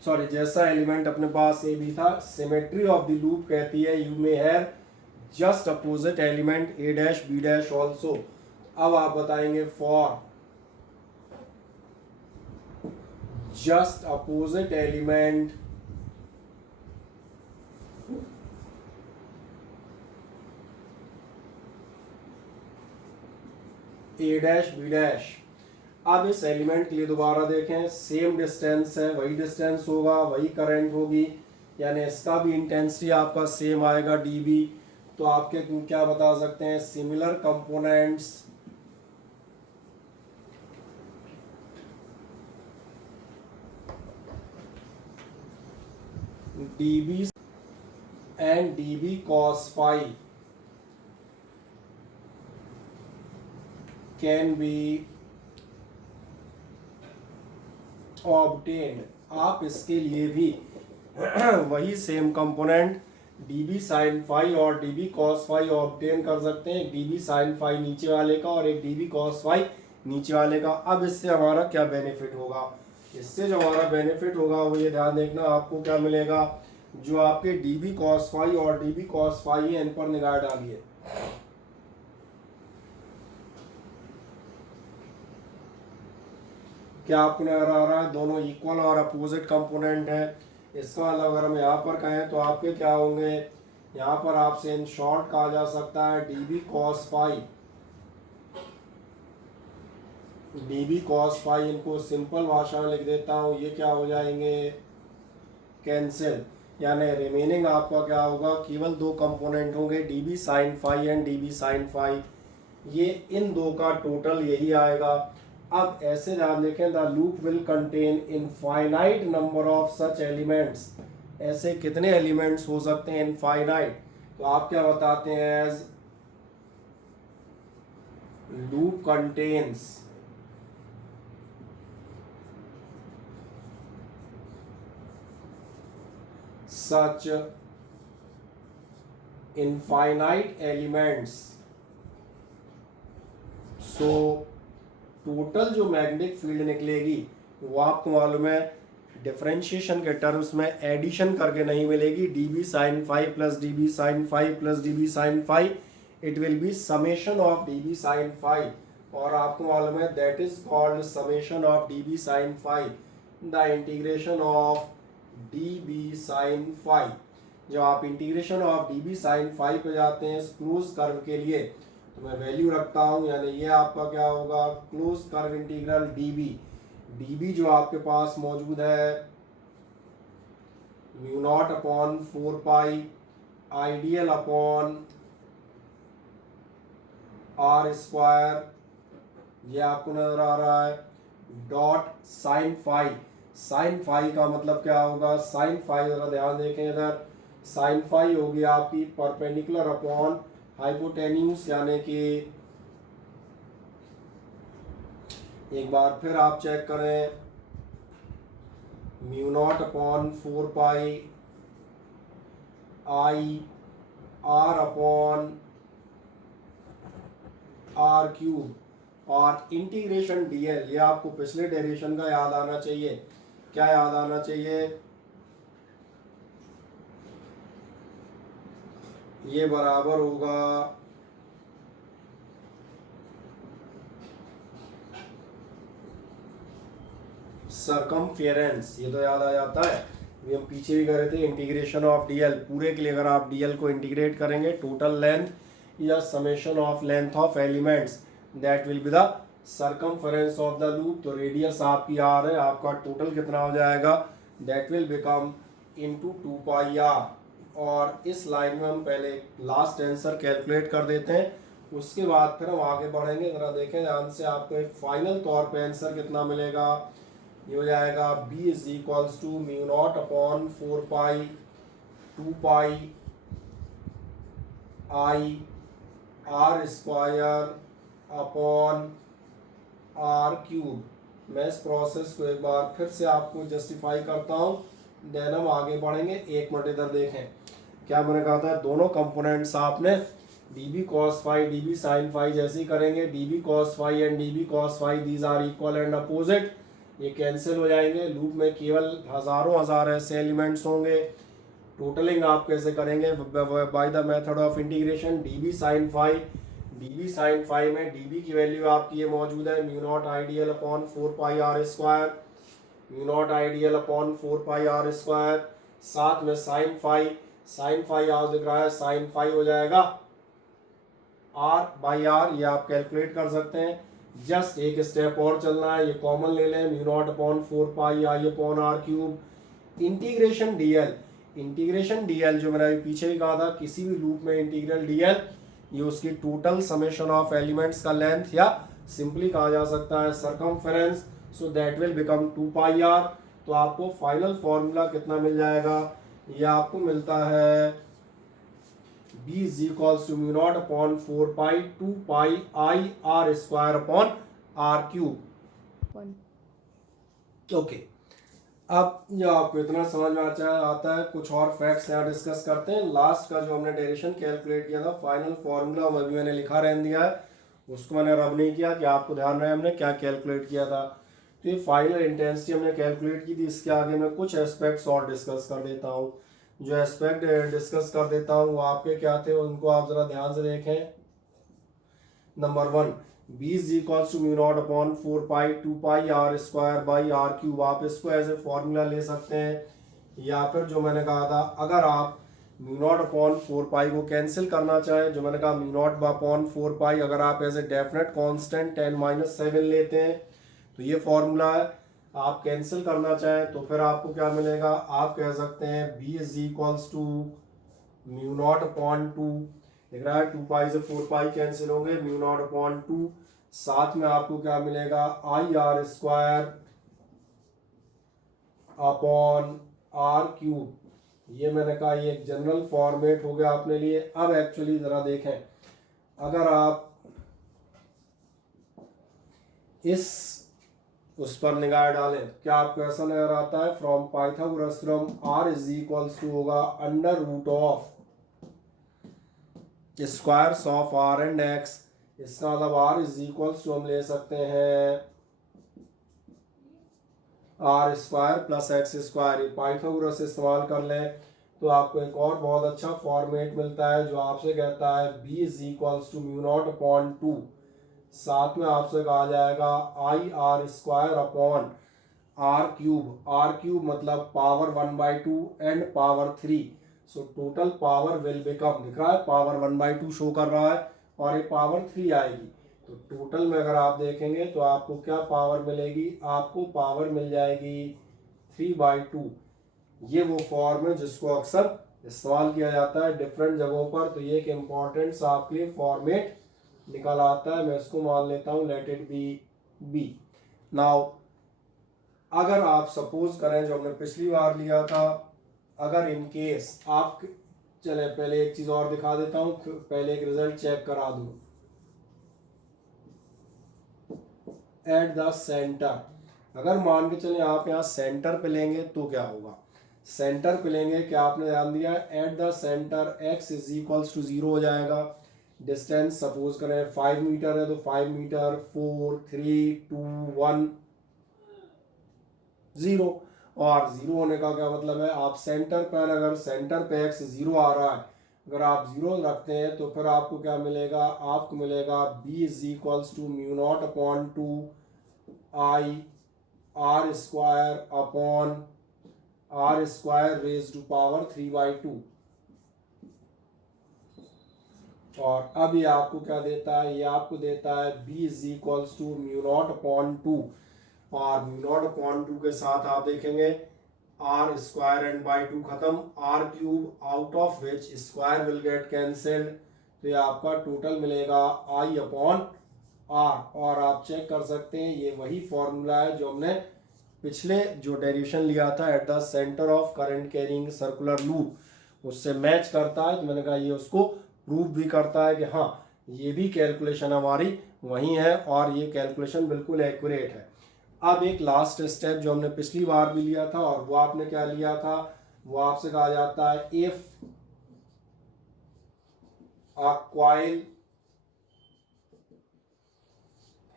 सॉरी जैसा एलिमेंट अपने पास ए बी था, सिमेट्री ऑफ द लूप कहती है you may have just opposite element A dash B dash also. अब आप बताएंगे for just opposite element a dash b dash। अब इस एलिमेंट के लिए दोबारा देखें, सेम डिस्टेंस है, वही डिस्टेंस होगा, वही करंट होगी, यानी इसका भी इंटेंसिटी आपका सेम आएगा dB। तो आपके क्या बता सकते हैं, similar components dB and dB cos phi can be obtained। आप इसके लिए भी वही same component dB sin phi और dB cos phi ऑब्टेन कर सकते हैं। एक dB sin phi नीचे वाले का और एक dB cos phi नीचे वाले का। अब इससे हमारा क्या बेनिफिट होगा, इससे जो हमारा बेनिफिट होगा वो ये ध्यान देखना, आपको क्या मिलेगा, जो आपके dB cos phi और dB cos phi है, इन पर निगाह डालिए। क्या आपको नजर आ रहा है, दोनों इक्वल और अपोजिट कंपोनेंट है। इसका मतलब अगर हम यहाँ पर कहें तो आपके क्या होंगे, यहाँ पर आपसे इन शॉर्ट कहा जा सकता है dB cos phi, dB cos phi, इनको सिंपल भाषा में लिख देता हूँ, ये क्या हो जाएंगे, कैंसिल। यानी रिमेनिंग आपका क्या होगा, केवल दो कंपोनेंट होंगे dB sin phi and dB sin phi। ये इन दो का टोटल यही आएगा। अब ऐसे ध्यान देखें, the loop will contain infinite number of such elements. ऐसे कितने एलिमेंट्स हो सकते हैं, इनफाइनाइट। तो आप क्या बताते हैं, as loop contains such infinite elements, so total जो मैग्नेटिक फील्ड निकलेगी वो आपको मालूम है डिफरेंशिएशन के टर्म्स में एडिशन करके नहीं मिलेगी D B sine phi plus D B sine phi plus D B sine phi, it will be summation of D B sine phi. और आपको मालूम है that is called summation of D B sine phi, the integration of D B sine phi. जब आप integration of D B sine phi पे जाते हैं close curve के लिए, तो मैं वैल्यू रखता हूँ, यानी ये आपका क्या होगा, close curve integral D B. D B जो आपके पास मौजूद है mu not upon 4 pi ideal upon are square, ये आपको नजर आ रहा है, dot sine phi. Sine phi का मतलब क्या होगा, साइन फाइव जरा ध्यान देखें इधर, साइन फाइव होगी आपकी परपेंडिकुलर अपॉन हाइपोटेन्यूस, यानी कि एक बार फिर आप चेक करें, mu not upon 4 pi I R upon R cube, और इंटीग्रेशन डीएल, ये आपको पिछले डेरिवेशन का याद आना चाहिए। क्या याद आना चाहिए, ये बराबर होगा सरकमफेरेंस, ये तो याद आ जाता है, ये हम पीछे भी करे थे, इंटीग्रेशन ऑफ डीएल। पूरे के लिए अगर आप डीएल को इंटीग्रेट करेंगे, टोटल लेंथ या summation of length of elements, that will be the circumference of the loop. तो रेडियस आपकी आर है, आपका टोटल कितना हो जाएगा, that will become into 2 pi R. और इस लाइन में हम पहले लास्ट आंसर कैलकुलेट कर देते हैं, उसके बाद फिर हम आगे बढ़ेंगे। जरा देखें ध्यान से, आपको एक फाइनल तौर पे आंसर कितना मिलेगा, ये हो जाएगा b is equals to mu not upon 4 pi 2 pi I R square upon R cube. मैं इस प्रोसेस को एक बार फिर से आपको जस्टिफाई करता हूँ, देन हम आगे बढ़ेंगे। एक मिनट इधर देखें, क्या मैंने कहा था, दोनों कंपोनेंट्स आपने D B cos phi D B sine phi जैसे ही करेंगे, D B cos phi and D B cos phi these are equal and opposite, ये कैंसिल हो जाएंगे। लूप में केवल हजारों हजार ऐसे एलिमेंट्स होंगे। टोटलिंग आप कैसे करेंगे, by the method of integration. D B sine phi में डी बी की वैल्यू आपकी ये मौजूद है, mu naught I DL upon 4 pi R square, mu naught I DL upon 4 pi R square, साथ में साइन फाई आप दिख रहा है, साइन फाई हो जाएगा आर बाई आर, ये आप कैलकुलेट कर सकते हैं। जस्ट एक स्टेप और चलना है, ये कॉमन ले लें, mu not upon 4 pi I upon R cube. Integration DL जो मैंने पीछे ही कहा था, किसी भी लूप में इंटीग्रल डीएल, ये उसकी टोटल समेशन ऑफ एलिमेंट्स का लेंथ, या सिंपली कहा जा सकता है circumference, so that will become 2 pi R. तो आपको फाइनल फॉर्मूला कितना मिल जाएगा, ये आपको मिलता है b is equals to mu naught upon 4 pi 2 pi I r square upon r cube। Okay, अब जो आपको इतना समझ में आता है, कुछ और फैक्ट्स यहाँ डिस्कस करते हैं। लास्ट का जो हमने डेरिवेशन कैलकुलेट किया था, फाइनल फॉर्मूला वो भी मैंने लिखा रहने दिया है, उसको मैंने रब नहीं किया कि आपको ध्यान रहे हमने क्या कैलकुलेट किया था। तो ये फाइनल इंटेंसिटी हमने कैलकुलेट की थी, इसके आगे मैं कुछ एस्पेक्ट्स और डिस्कस कर देता हूँ। जो एस्पेक्ट डिस्कस कर देता हूँ वो आपके क्या थे, उनको आप जरा ध्यान से देखें। Number 1, b is equals to mu not upon 4 pi 2 pi R square by R cube. आप इसको एज ए फॉर्मूला ले सकते हैं, या फिर जो मैंने कहा था, अगर आप म्यू नॉट अपॉन 4 पाई को कैंसिल करना चाहें, जो मैंने कहा म्यू नॉट अपॉन 4 पाई अगर आप एज ए डेफिनेट कांस्टेंट 10-7 लेते हैं तो ये फॉर्मूला है। आप कैंसिल करना चाहें तो फिर आपको क्या मिलेगा, आप कह सकते हैं b is equals to mu not upon 2, दिख रहा है 2 पाई से 4 पाई कैंसिल होंगे, म्यू नॉट अपॉन 2, साथ में आपको क्या मिलेगा, I R square upon R cube. ये मैंने कहा ये एक जनरल फॉर्मेट हो गया अपने लिए। अब एक्चुअली जरा देखें, अगर आप इस उस पर निगाह डालें, क्या आपको ऐसा नजर आता है, from Pythagoras theorem r is equals to होगा under root of squares of r and x। इसका मतलब r इज इक्वल्स टू हम ले सकते हैं R square plus x square, Pythagoras इस्तेमाल कर लें तो आपको एक और बहुत अच्छा फॉर्मेट मिलता है जो आपसे कहता है B is equals to mu not upon 2, साथ में आपसे कहा जाएगा I R square upon R cube मतलब power 1/2 and power 3, so total power will become, दिख रहा है पावर 1/2 शो कर रहा है और ये पावर 3 आएगी, तो टोटल में अगर आप देखेंगे तो आपको क्या पावर मिलेगी, आपको पावर मिल जाएगी 3/2। ये वो फॉर्म है जिसको अक्सर इस्तेमाल किया जाता है डिफरेंट जगहों पर, तो ये एक इम्पॉर्टेंट सा आपके लिए फॉर्मेट निकल आता है, मैं इसको मान लेता हूँ let it be B. Now अगर आप सपोज करें जो हमने पिछली बार लिया था, अगर इन केस आप, चले पहले एक चीज और दिखा देता हूं, पहले एक रिजल्ट चेक करा दूं। एट द सेंटर, अगर मान के चले आप यहाँ सेंटर पे लेंगे तो क्या होगा, सेंटर पे लेंगे क्या आपने ध्यान दिया, at the centre x is equals to 0 हो जाएगा, डिस्टेंस सपोज करें 5 मीटर है तो 5 मीटर, 4 3 2 1 0, और 0 होने का क्या मतलब है, आप सेंटर पर, अगर सेंटर पे x 0 आ रहा है, अगर आप 0 रखते हैं तो फिर आपको क्या मिलेगा, आपको मिलेगा b is equals to mu not upon 2 I R square upon are square raise to power 3/2, और अब ये आपको क्या देता है, ये आपको देता है b is equals to mu not upon 2, और म्यू नॉट अपॉन 2 के साथ आप देखेंगे आर स्क्वायर एंड बाई 2 खत्म, R cube out of which square will get cancelled, तो ये आपका टोटल मिलेगा आई अपॉन आर, और आप चेक कर सकते हैं ये वही फॉर्मूला है जो हमने पिछले जो डेरिवेशन लिया था eight the centre of current carrying circular loop, उससे मैच करता है, तो मैंने कहा ये उसको प्रूव भी करता है कि हाँ ये भी कैलकुलेशन हमारी वही है और ये कैलकुलेशन बिल्कुल एक्यूरेट है। अब एक लास्ट स्टेप जो हमने पिछली बार भी लिया था, और वो आपने क्या लिया था, वो आपसे कहा जाता है if a coil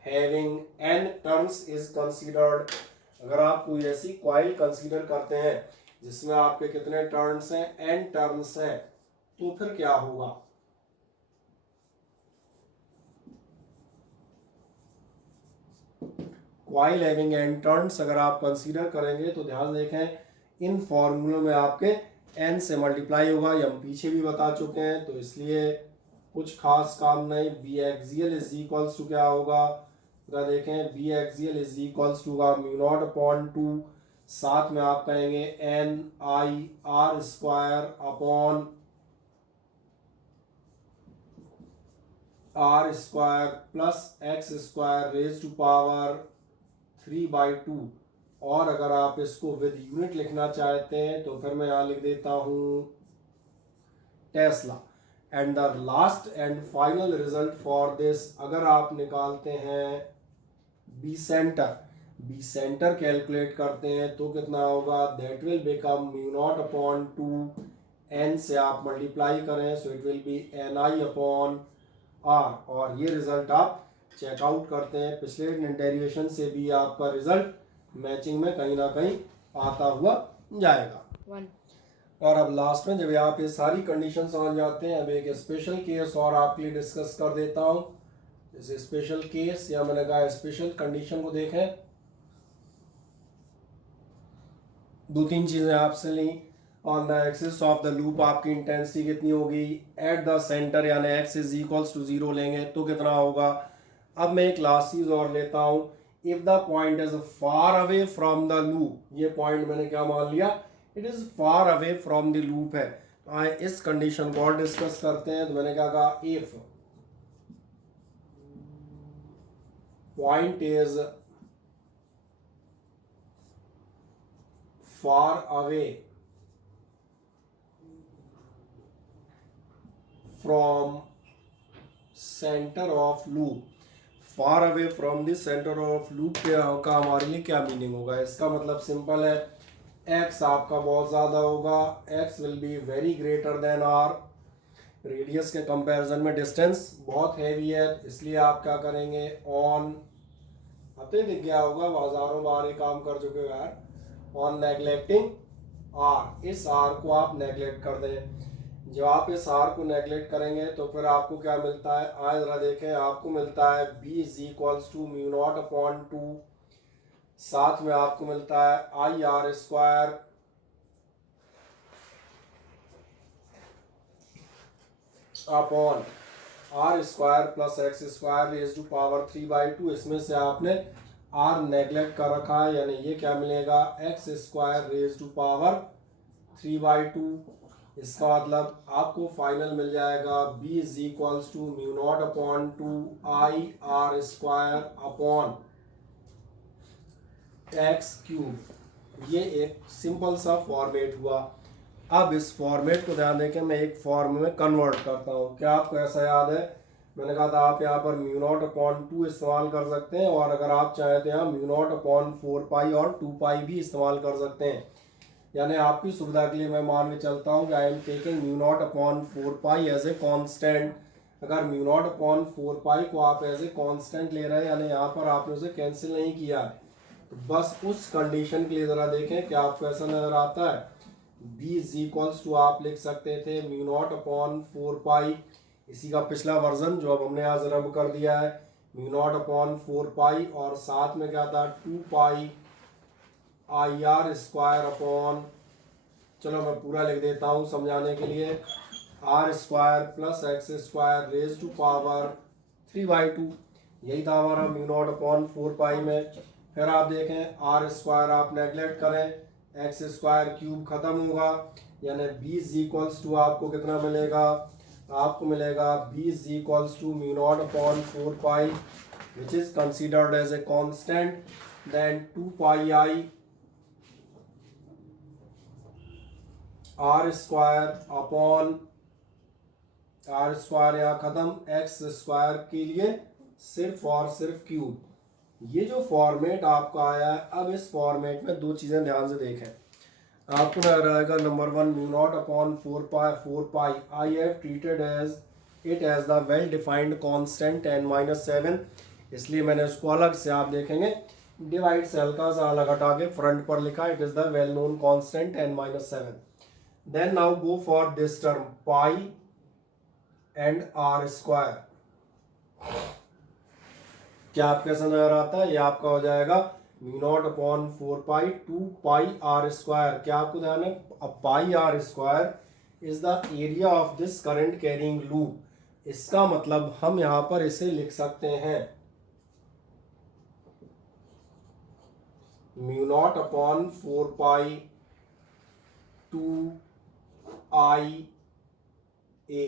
having n turns is considered, अगर आप कोई ऐसी कॉइल कंसीडर करते हैं जिसमें आपके कितने टर्न्स हैं, n टर्न्स हैं, तो फिर क्या होगा, कॉइल हैविंग n टर्न्स अगर आप कंसीडर करेंगे तो ध्यान देखें इन फॉर्मूलों में आपके n से मल्टीप्लाई होगा, ये हम पीछे भी बता चुके हैं, तो इसलिए कुछ खास काम नहीं, B axial is equals to क्या होगा, अगर देखें B axial is equals to का म्यू नॉट अपॉन 2, साथ में आप कहेंगे N I R square upon are square plus x square raise to power 3/2, और अगर आप इसको विद यूनिट लिखना चाहते हैं तो फिर मैं यहाँ लिख देता हूँ Tesla, and the last and final result for this, अगर आप निकालते हैं बी सेंटर कैलकुलेट करते हैं तो कितना होगा, that will become mu not upon 2 N से आप मल्टीप्लाई करें, so it will be N I upon R, और ये रिजल्ट आप चेकआउट करते हैं पिछले डेरिवेशन से भी आपका रिजल्ट मैचिंग में कहीं ना कहीं आता हुआ जाएगा। और अब लास्ट में जब आप ये सारी कंडीशन समझ जाते हैं, अब एक स्पेशल केस और आपके लिए डिस्कस कर देता हूँ, जैसे स्पेशल केस या मैंने कहा स्पेशल कंडीशन को देखें, 2-3 चीजें आपसे ली, on the axis of the loop आपकी इंटेंसिटी कितनी होगी, एट द सेंटर यानी x इज इक्वल्स टू 0 लेंगे तो कितना होगा। अब मैं एक लास्ट चीज और लेता हूं, if the point is far away from the loop, ये पॉइंट मैंने क्या मान लिया, it is far away from the loop है, तो इस कंडीशन को और डिस्कस करते हैं, तो मैंने क्या कहा, if point is far away from center of loop, far away from the center of loop का हमारे लिए क्या मीनिंग होगा, इसका मतलब सिंपल है, x आपका बहुत ज़्यादा होगा, x will be very greater than r, radius के कंपैरिजन में डिस्टेंस बहुत हैवी है, इसलिए आप क्या करेंगे, ऑन अब तो ये दिख गया होगा, हजारों बार ये काम कर चुके हो यार। ऑन नेग्लेक्टिंग आर, इस आर को आप नेग्लेक्ट कर दें। जब आप इस आर को नेग्लेक्ट करेंगे तो फिर आपको क्या मिलता है, आए जरा देखें, आपको मिलता है B is equals to mu not upon 2, साथ में आपको मिलता है I R square upon are square plus x square raise to power 3/2। इसमें से आपने आर नेग्लेक्ट कर रखा है, यानी ये क्या मिलेगा, X square raise to power 3/2। इसका मतलब आपको फाइनल मिल जाएगा B is equals to mu not upon 2 I R square upon X cube. ये एक सिंपल सा फॉर्मेट हुआ। अब इस फॉर्मेट को ध्यान दें कि मैं एक फॉर्म में कन्वर्ट करता हूँ। क्या आपको ऐसा याद है, मैंने कहा था आप यहाँ पर म्यू नॉट अपॉन 2 इस्तेमाल कर सकते हैं, और अगर आप चाहें तो यहाँ म्यू नॉट अपॉन 4 पाई और 2 पाई भी इस्तेमाल कर सकते हैं। यानी आपकी सुविधा के लिए मैं मान के चलता हूँ कि I am taking mu not upon 4 pi as a constant. अगर म्यू नॉट अपॉन 4 पाई को आप एज ए कॉन्स्टेंट ले रहे हैं, यानी यहाँ पर आपने उसे कैंसिल नहीं किया है, तो बस उस कंडीशन के लिए ज़रा देखें कि आपको ऐसा नज़र आता है। b इज इक्वल्स टू आप लिख सकते थे म्यू नॉट अपॉन 4 पाई, इसी का पिछला वर्जन जो अब हमने आज रब कर दिया है, म्यू नॉट अपॉन 4 पाई, और साथ में क्या था 2 pi I R square upon, चलो मैं पूरा लिख देता हूँ समझाने के लिए, R square plus x square raise to power 3/2। यही था हमारा म्यू नॉट अपॉन 4 पाई में। फिर आप देखें आर स्क्वायर आप नेगलेक्ट करें, एक्स स्क्वायर क्यूब खत्म होगा, यानी बी इज इक्वल्स टू आपको कितना मिलेगा, आपको मिलेगा B is equals to mu not upon 4 pi which is considered as a constant, then 2 pi I R square upon, are square यहाँ खत्म, एक्स स्क्वायर के लिए सिर्फ और सिर्फ क्यूब। ये जो फॉर्मेट आपका आया है, अब इस फॉर्मेट में दो चीज़ें ध्यान से देखें। आपको नजर आएगा number 1 mu not upon 4 pi I have treated as it as the well defined constant 10-7, इसलिए मैंने उसको अलग से आप देखेंगे डिवाइड से हल्का सा अलग हटा के फ्रंट पर लिखा, it is the well known constant 10-7। Then now go for this term pi and r square. क्या आपके कैसा नजर आता है, ये आपका हो जाएगा mu not upon 4 pi 2 pi R square. क्या आपको ध्यान है, अब pi R square is the area of this current carrying loop. इसका मतलब हम यहां पर इसे लिख सकते हैं mu not upon 4 pi 2 I A.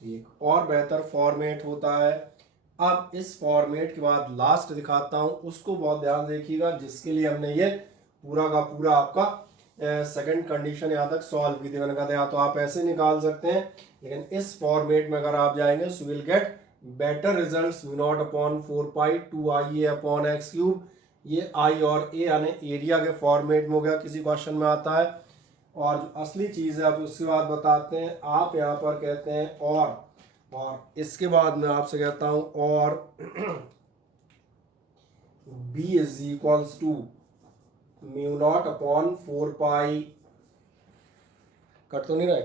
एक और बेहतर फॉर्मेट होता है। अब इस फॉर्मेट के बाद लास्ट दिखाता हूं, उसको बहुत ध्यान देखिएगा, जिसके लिए हमने ये पूरा का पूरा आपका सेकंड कंडीशन यहाँ तक सॉल्व की थी। मैंने कहा था या तो आप ऐसे निकाल सकते हैं, लेकिन इस फॉर्मेट में अगर आप जाएंगे so will get better results. Mu naught upon 4 pi 2 I A upon X cube, ये आई और ए यानी एरिया के फॉर्मेट में हो गया, किसी क्वेश्चन में आता है। और जो असली चीज़ है अब उसके बाद बताते हैं, आप यहाँ पर कहते हैं और इसके बाद मैं आपसे कहता हूँ और b is equals to mu not upon 4 pi, cut तो नहीं रहे,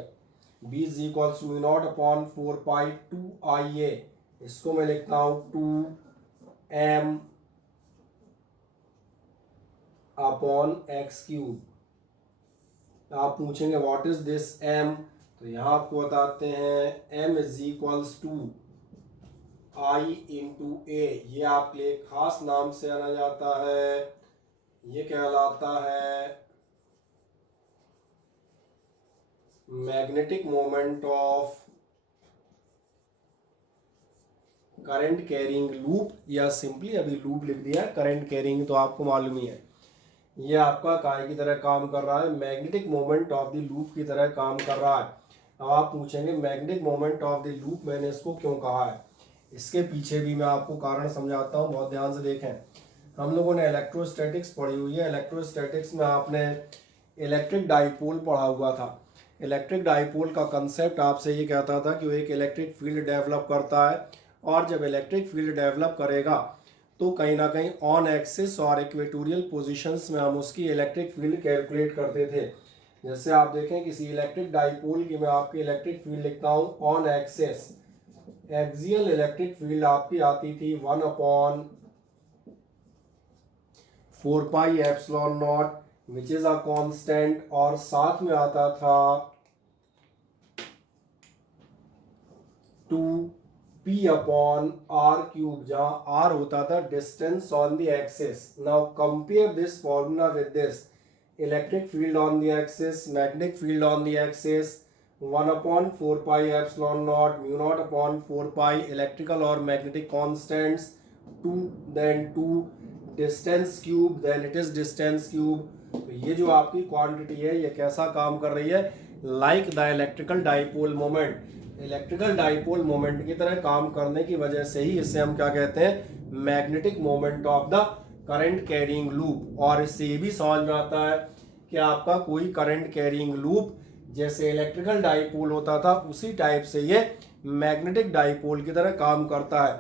b is equals to mu not upon 4 pi 2 I a. इसको मैं लिखता हूँ 2m अपॉन एक्स क्यूब। आप पूछेंगे व्हाट इज दिस m, तो यहाँ आपको बताते हैं m is equals to I into A. ये आपके लिए खास नाम से आना जाता है, ये कहलाता है magnetic moment of current carrying loop, या सिंपली अभी लूप लिख दिया, करंट कैरिंग तो आपको मालूम ही है। ये आपका काय की तरह काम कर रहा है, magnetic moment of the loop की तरह काम कर रहा है। अब आप पूछेंगे magnetic moment of the loop मैंने इसको क्यों कहा है, इसके पीछे भी मैं आपको कारण समझाता हूँ, बहुत ध्यान से देखें। हम लोगों ने इलेक्ट्रोस्टैटिक्स पढ़ी हुई है, इलेक्ट्रोस्टैटिक्स में आपने इलेक्ट्रिक डाइपोल पढ़ा हुआ था। इलेक्ट्रिक डाइपोल का कंसेप्ट आपसे ये कहता था कि वो एक इलेक्ट्रिक फील्ड डेवलप करता है, और जब इलेक्ट्रिक फील्ड डेवलप करेगा तो कहीं ना कहीं ऑन एक्सिस और इक्वेटोरियल पोजीशंस में हम उसकी इलेक्ट्रिक फील्ड कैलकुलेट करते थे। जैसे आप देखें किसी इलेक्ट्रिक डाइपोल की मैं आपकी इलेक्ट्रिक फील्ड लिखता हूँ on axis, axial electric field आपकी आती थी 1/4 pi epsilon not which is a constant, और साथ में आता था 2p/r³, जहां r होता था distance on the axis. Now compare this formula with this, electric field on the axis, magnetic field on the axis, 1/4 pi epsilon not mu not upon 4 pi electrical और magnetic constants 2, then 2 distance cube, then it is distance cube. तो ये जो आपकी quantity है ये कैसा काम कर रही है, like the electrical dipole moment, electrical dipole moment की तरह काम करने की वजह से ही इसे हम क्या कहते हैं, magnetic moment of the current carrying loop. और इससे ये भी समझ में आता है कि आपका कोई करंट कैरिंग लूप जैसे इलेक्ट्रिकल डाइपोल होता था उसी टाइप से ये मैग्नेटिक डाइपोल की तरह काम करता है।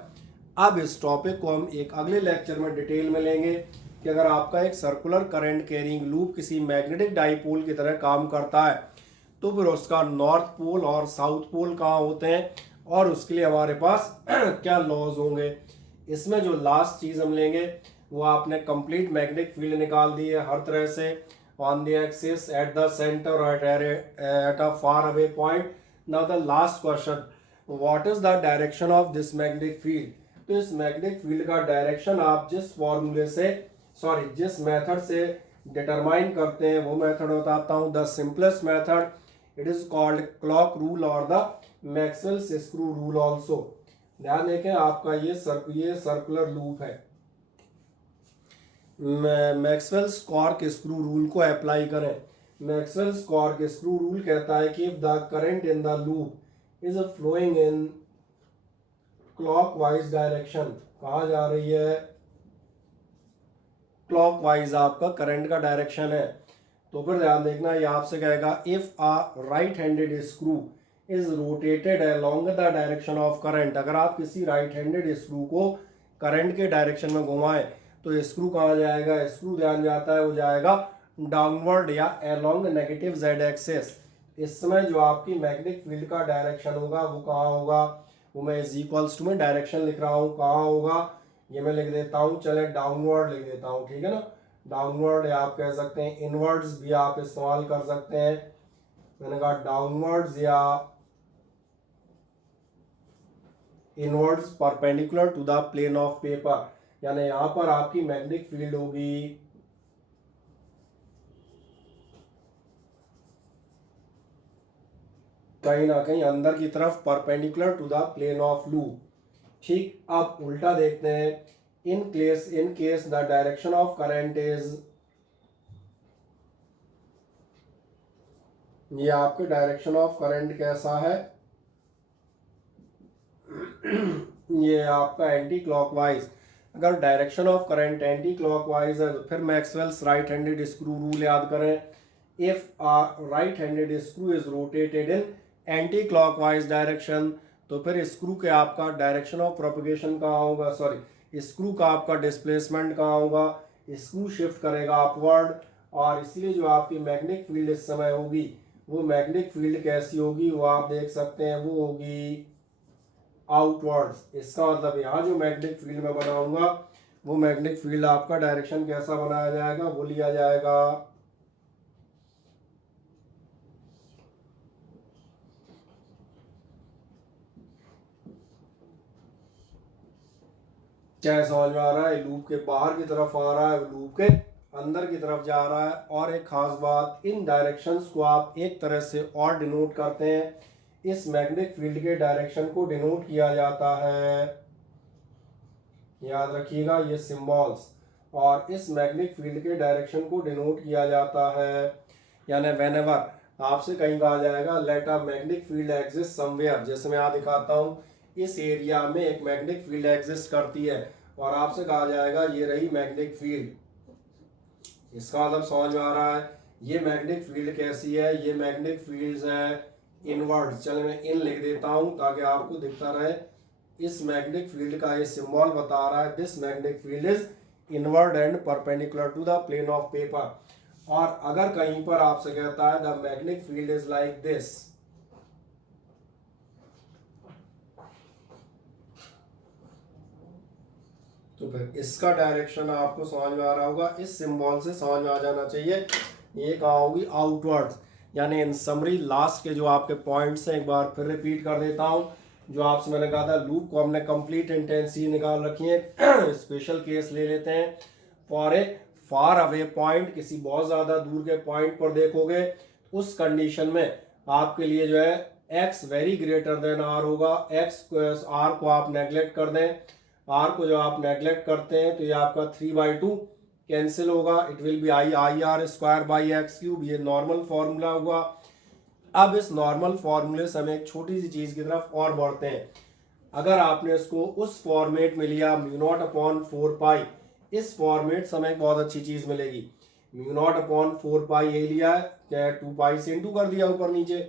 अब इस टॉपिक को हम एक अगले लेक्चर में डिटेल में लेंगे कि अगर आपका एक सर्कुलर करंट कैरिंग लूप किसी मैग्नेटिक डाइपोल की तरह काम करता है तो फिर उसका नॉर्थ पोल और साउथ पोल कहाँ होते हैं और उसके लिए हमारे पास क्या लॉज होंगे। इसमें जो लास्ट चीज हम लेंगे वो आपने कंप्लीट मैग्नेटिक फील्ड निकाल दी है हर तरह से on the axis, eight the centre, at a far away point. Now the last question, what is the direction of this magnetic field. तो इस मैग्नेटिक फील्ड का डायरेक्शन आप जिस मेथड से डिटरमाइन करते हैं वो मेथड बताता हूँ, the simplest method, it is called clock rule और the Maxwell's screw rule also. ध्यान देखें आपका ये सर्कुलर लूप है, मैक्सवेल्स कॉर्क स्क्रू रूल को अप्लाई करें। मैक्सवेल्स कॉर्क स्क्रू रूल कहता है कि if the current in the loop is flowing in clockwise direction, कहा जा रही है क्लॉकवाइज आपका करंट का डायरेक्शन है, तो फिर ध्यान देखना ये आपसे कहेगा if a right handed screw is rotated along the direction of current, अगर आप किसी राइट हैंडेड स्क्रू को करंट के डायरेक्शन में घुमाएं तो स्क्रू कहाँ जाएगा, स्क्रू ध्यान जाता है वो जाएगा डाउनवर्ड या अलोंग नेगेटिव जेड एक्सिस। इस समय जो आपकी मैग्नेटिक फील्ड का डायरेक्शन होगा वो कहाँ होगा, वो मैं इज इक्वल्स टू में डायरेक्शन लिख रहा हूँ, कहाँ होगा ये मैं लिख देता हूँ, चले डाउनवर्ड लिख देता हूँ, ठीक है ना, डाउनवर्ड, या आप कह सकते हैं इनवर्ड्स भी आप इस्तेमाल कर सकते हैं। मैंने कहा डाउनवर्ड्स या inwards perpendicular to the plane of paper, यानी यहां पर आपकी मैग्नेटिक फील्ड होगी कहीं ना कहीं अंदर की तरफ perpendicular to the plane of loop. ठीक, अब उल्टा देखते हैं, in case the direction of current is, ये आपके डायरेक्शन ऑफ करंट कैसा है ये आपका एंटी क्लॉकवाइज। अगर direction of current anticlockwise है तो फिर Maxwell's right handed screw rule याद करें, if a right handed screw is rotated in anticlockwise direction, तो फिर स्क्रू के आपका डायरेक्शन ऑफ प्रोपगेशन कहाँ होगा, स्क्रू का आपका डिस्प्लेसमेंट कहाँ होगा, स्क्रू शिफ्ट करेगा अपवर्ड, और इसलिए जो आपकी मैग्नेटिक फील्ड इस समय होगी वो मैग्नेटिक फील्ड कैसी होगी वो आप देख सकते हैं, वो होगी आउटवर्ड्स। इसका मतलब यहाँ जो मैग्नेटिक फील्ड में बनाऊंगा वो मैग्नेटिक फील्ड आपका डायरेक्शन कैसा बनाया जाएगा, वो लिया जाएगा क्या समझ में आ रहा है, लूप के बाहर की तरफ आ रहा है, लूप के अंदर की तरफ जा रहा है। और एक खास बात, इन डायरेक्शंस को आप एक तरह से और डिनोट करते हैं, इस मैग्नेटिक फील्ड के डायरेक्शन को डिनोट किया जाता है, याद रखिएगा ये सिंबल्स, और इस मैग्नेटिक फील्ड के डायरेक्शन को डिनोट किया जाता है, यानी व्हेनेवर आपसे कहीं कहा जाएगा let a magnetic field exist somewhere, जैसे मैं यहाँ दिखाता हूँ इस एरिया में एक मैग्नेटिक फील्ड एग्जिस्ट करती है और आपसे कहा जाएगा ये रही मैग्नेटिक फील्ड। इसका मतलब समझ में आ रहा है, ये मैग्नेटिक फील्ड कैसी है, ये मैग्नेटिक फील्ड्स है इनवर्ड। चलो मैं इन लिख देता हूं ताकि आपको दिखता रहे। इस मैग्नेटिक फील्ड का ये सिंबल बता रहा है this magnetic field is inward and perpendicular to the plane of paper. और अगर कहीं पर आपसे कहता है the magnetic field is like this, तो फिर इसका डायरेक्शन आपको समझ में आ रहा होगा, इस सिंबल से समझ में आ जाना चाहिए। ये कहाँ होगी, आउटवर्ड्स। यानी इन समरी लास्ट के जो आपके पॉइंट्स हैं एक बार फिर रिपीट कर देता हूँ। जो आपसे मैंने कहा था लूप को हमने कंप्लीट इंटेंसिटी निकाल रखी है। स्पेशल केस ले लेते हैं। For a far away point, किसी बहुत ज़्यादा दूर के पॉइंट पर देखोगे उस कंडीशन में आपके लिए जो है x very greater than r होगा। r को आप नेग्लेक्ट कर दें, r को जो आप नेग्लेक्ट करते हैं तो ये आपका 3/2 कैंसिल होगा। It will B I square by x cube. ये नॉर्मल फॉर्मूला होगा। अब इस नॉर्मल फॉर्मूले से हम एक छोटी सी चीज़ की तरफ और बढ़ते हैं। अगर आपने इसको उस फॉर्मेट में लिया μ0/4 इस फॉर्मेट से हमें एक बहुत अच्छी चीज़ मिलेगी। μ0/4 ये लिया है, 2 से इंटू कर दिया ऊपर नीचे,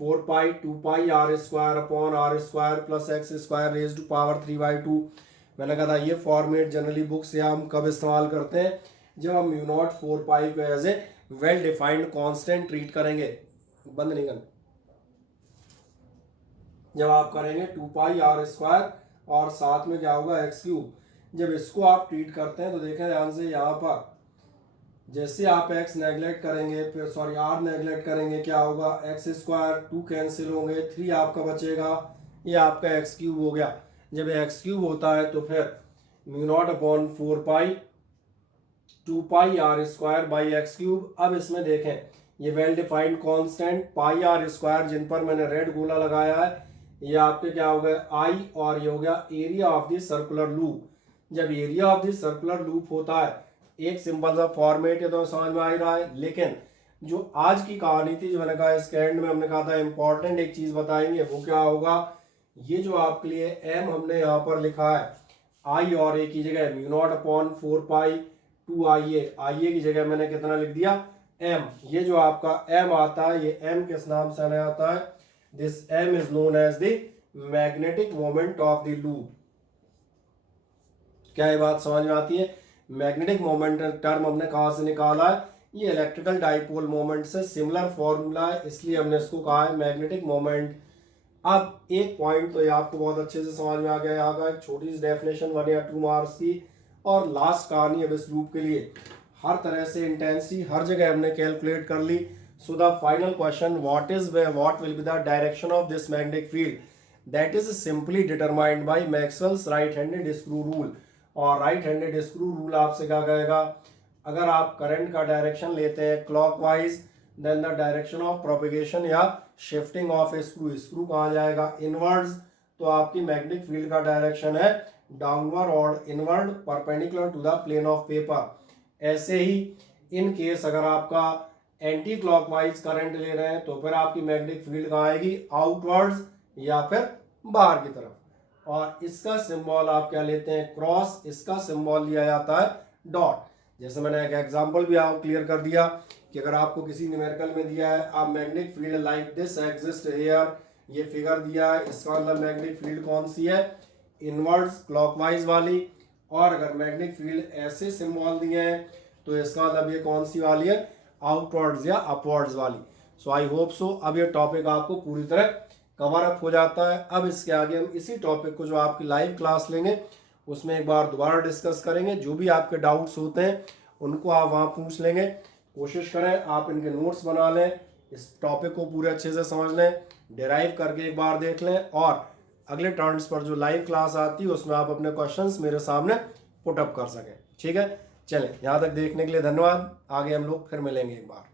4 2 r square plus x square raise to power 3/2। मैंने कहा था ये फॉर्मेट जनरली बुक से हम कब इस्तेमाल करते हैं, जब हम μ0/4 को as a well defined constant treat करेंगे। बंद नहीं करना। जब आप करेंगे 2 r स्क्वायर और साथ में क्या होगा एक्स क्यूब, जब इसको आप ट्रीट करते हैं तो देखें ध्यान से, यहाँ पर जैसे आप x नेग्लेक्ट करेंगे, फिर सॉरी r नेग्लेक्ट करेंगे, क्या होगा एक्स स्क्वायर 2 कैंसिल होंगे, 3 आपका बचेगा, ये आपका एक्स क्यूब हो गया। जब एक्स क्यूब होता है तो फिर μ0/4 2 r square by x cube. अब इसमें देखें ये well defined constant r square जिन पर मैंने रेड गोला लगाया है, ये आपके क्या हो गया I, और ये हो गया area of the circular loop. जब area of the circular loop होता है, एक सिंपल सा फॉर्मेट है तो समझ में आ ही रहा है। लेकिन जो आज की कहानी थी, जो मैंने कहा इसके एंड में हमने कहा था इंपॉर्टेंट एक चीज बताएंगे, वो क्या होगा, ये जो आपके लिए m हमने यहाँ पर लिखा है I और a की जगह μ0/4 2ia की जगह मैंने कितना लिख दिया m। ये जो आपका m आता है, ये m किस नाम से आने आता है, this m is known as the magnetic moment of the loop. क्या ये बात समझ में आती है? मैग्नेटिक मोमेंट टर्म हमने कहाँ से निकाला है, ये इलेक्ट्रिकल डाइपोल मोमेंट से सिमिलर फॉर्मूला है, इसलिए हमने इसको कहा है मैग्नेटिक मोमेंट। अब एक पॉइंट तो ये आपको बहुत अच्छे से समझ में आ गया, यहाँ का एक छोटी सी डेफिनेशन 1 या 2 मार्क्स की, और लास्ट कहानी अब इस लूप के लिए हर तरह से इंटेंसिटी हर जगह हमने कैलकुलेट कर ली। So the final question, what will be the direction of this magnetic field, that is simply determined by Maxwell's right handed screw rule. और राइट हैंडेड स्क्रू रूल आपसे क्या कहेगा, अगर आप करंट का डायरेक्शन लेते हैं clockwise, then the direction of propagation या शिफ्टिंग ऑफ स्क्रू कहाँ जाएगा, इनवर्ड्स। तो आपकी मैग्नेटिक फील्ड का डायरेक्शन है डाउनवर्ड और inward perpendicular to the plane of paper. ऐसे ही इन केस अगर आपका एंटी क्लॉकवाइज करंट ले रहे हैं तो फिर आपकी मैग्नेटिक फील्ड कहाँ आएगी, आउटवर्ड्स या फिर बाहर की तरफ। और इसका सिंबल आप क्या लेते हैं, क्रॉस। इसका सिंबल लिया जाता है डॉट। जैसे मैंने एक एग्जांपल भी आपको क्लियर कर दिया कि अगर आपको किसी न्यूमेरिकल में दिया है आप magnetic field like this exist here, ये फिगर दिया है, इसका मतलब मैग्नेटिक फील्ड कौन सी है, इनवर्ड्स क्लॉकवाइज वाली। और अगर मैग्नेटिक फील्ड ऐसे सिंबल दिए हैं तो इसका मतलब ये कौन सी वाली है, आउटवर्ड्स या अपवर्ड्स वाली। सो आई होप सो अब ये टॉपिक आपको पूरी तरह कवर अप हो जाता है। अब इसके आगे हम इसी टॉपिक को जो आपकी लाइव क्लास लेंगे उसमें एक बार दोबारा डिस्कस करेंगे। जो भी आपके डाउट्स होते हैं उनको आप वहाँ पूछ लेंगे। कोशिश करें आप इनके नोट्स बना लें, इस टॉपिक को पूरे अच्छे से समझ लें, डिराइव करके एक बार देख लें, और अगले टर्न्स पर जो लाइव क्लास आती है उसमें आप अपने क्वेश्चंस मेरे सामने पुट अप कर सकें। ठीक है, चलें, यहाँ तक देखने के लिए धन्यवाद। आगे हम लोग फिर मिलेंगे एक बार।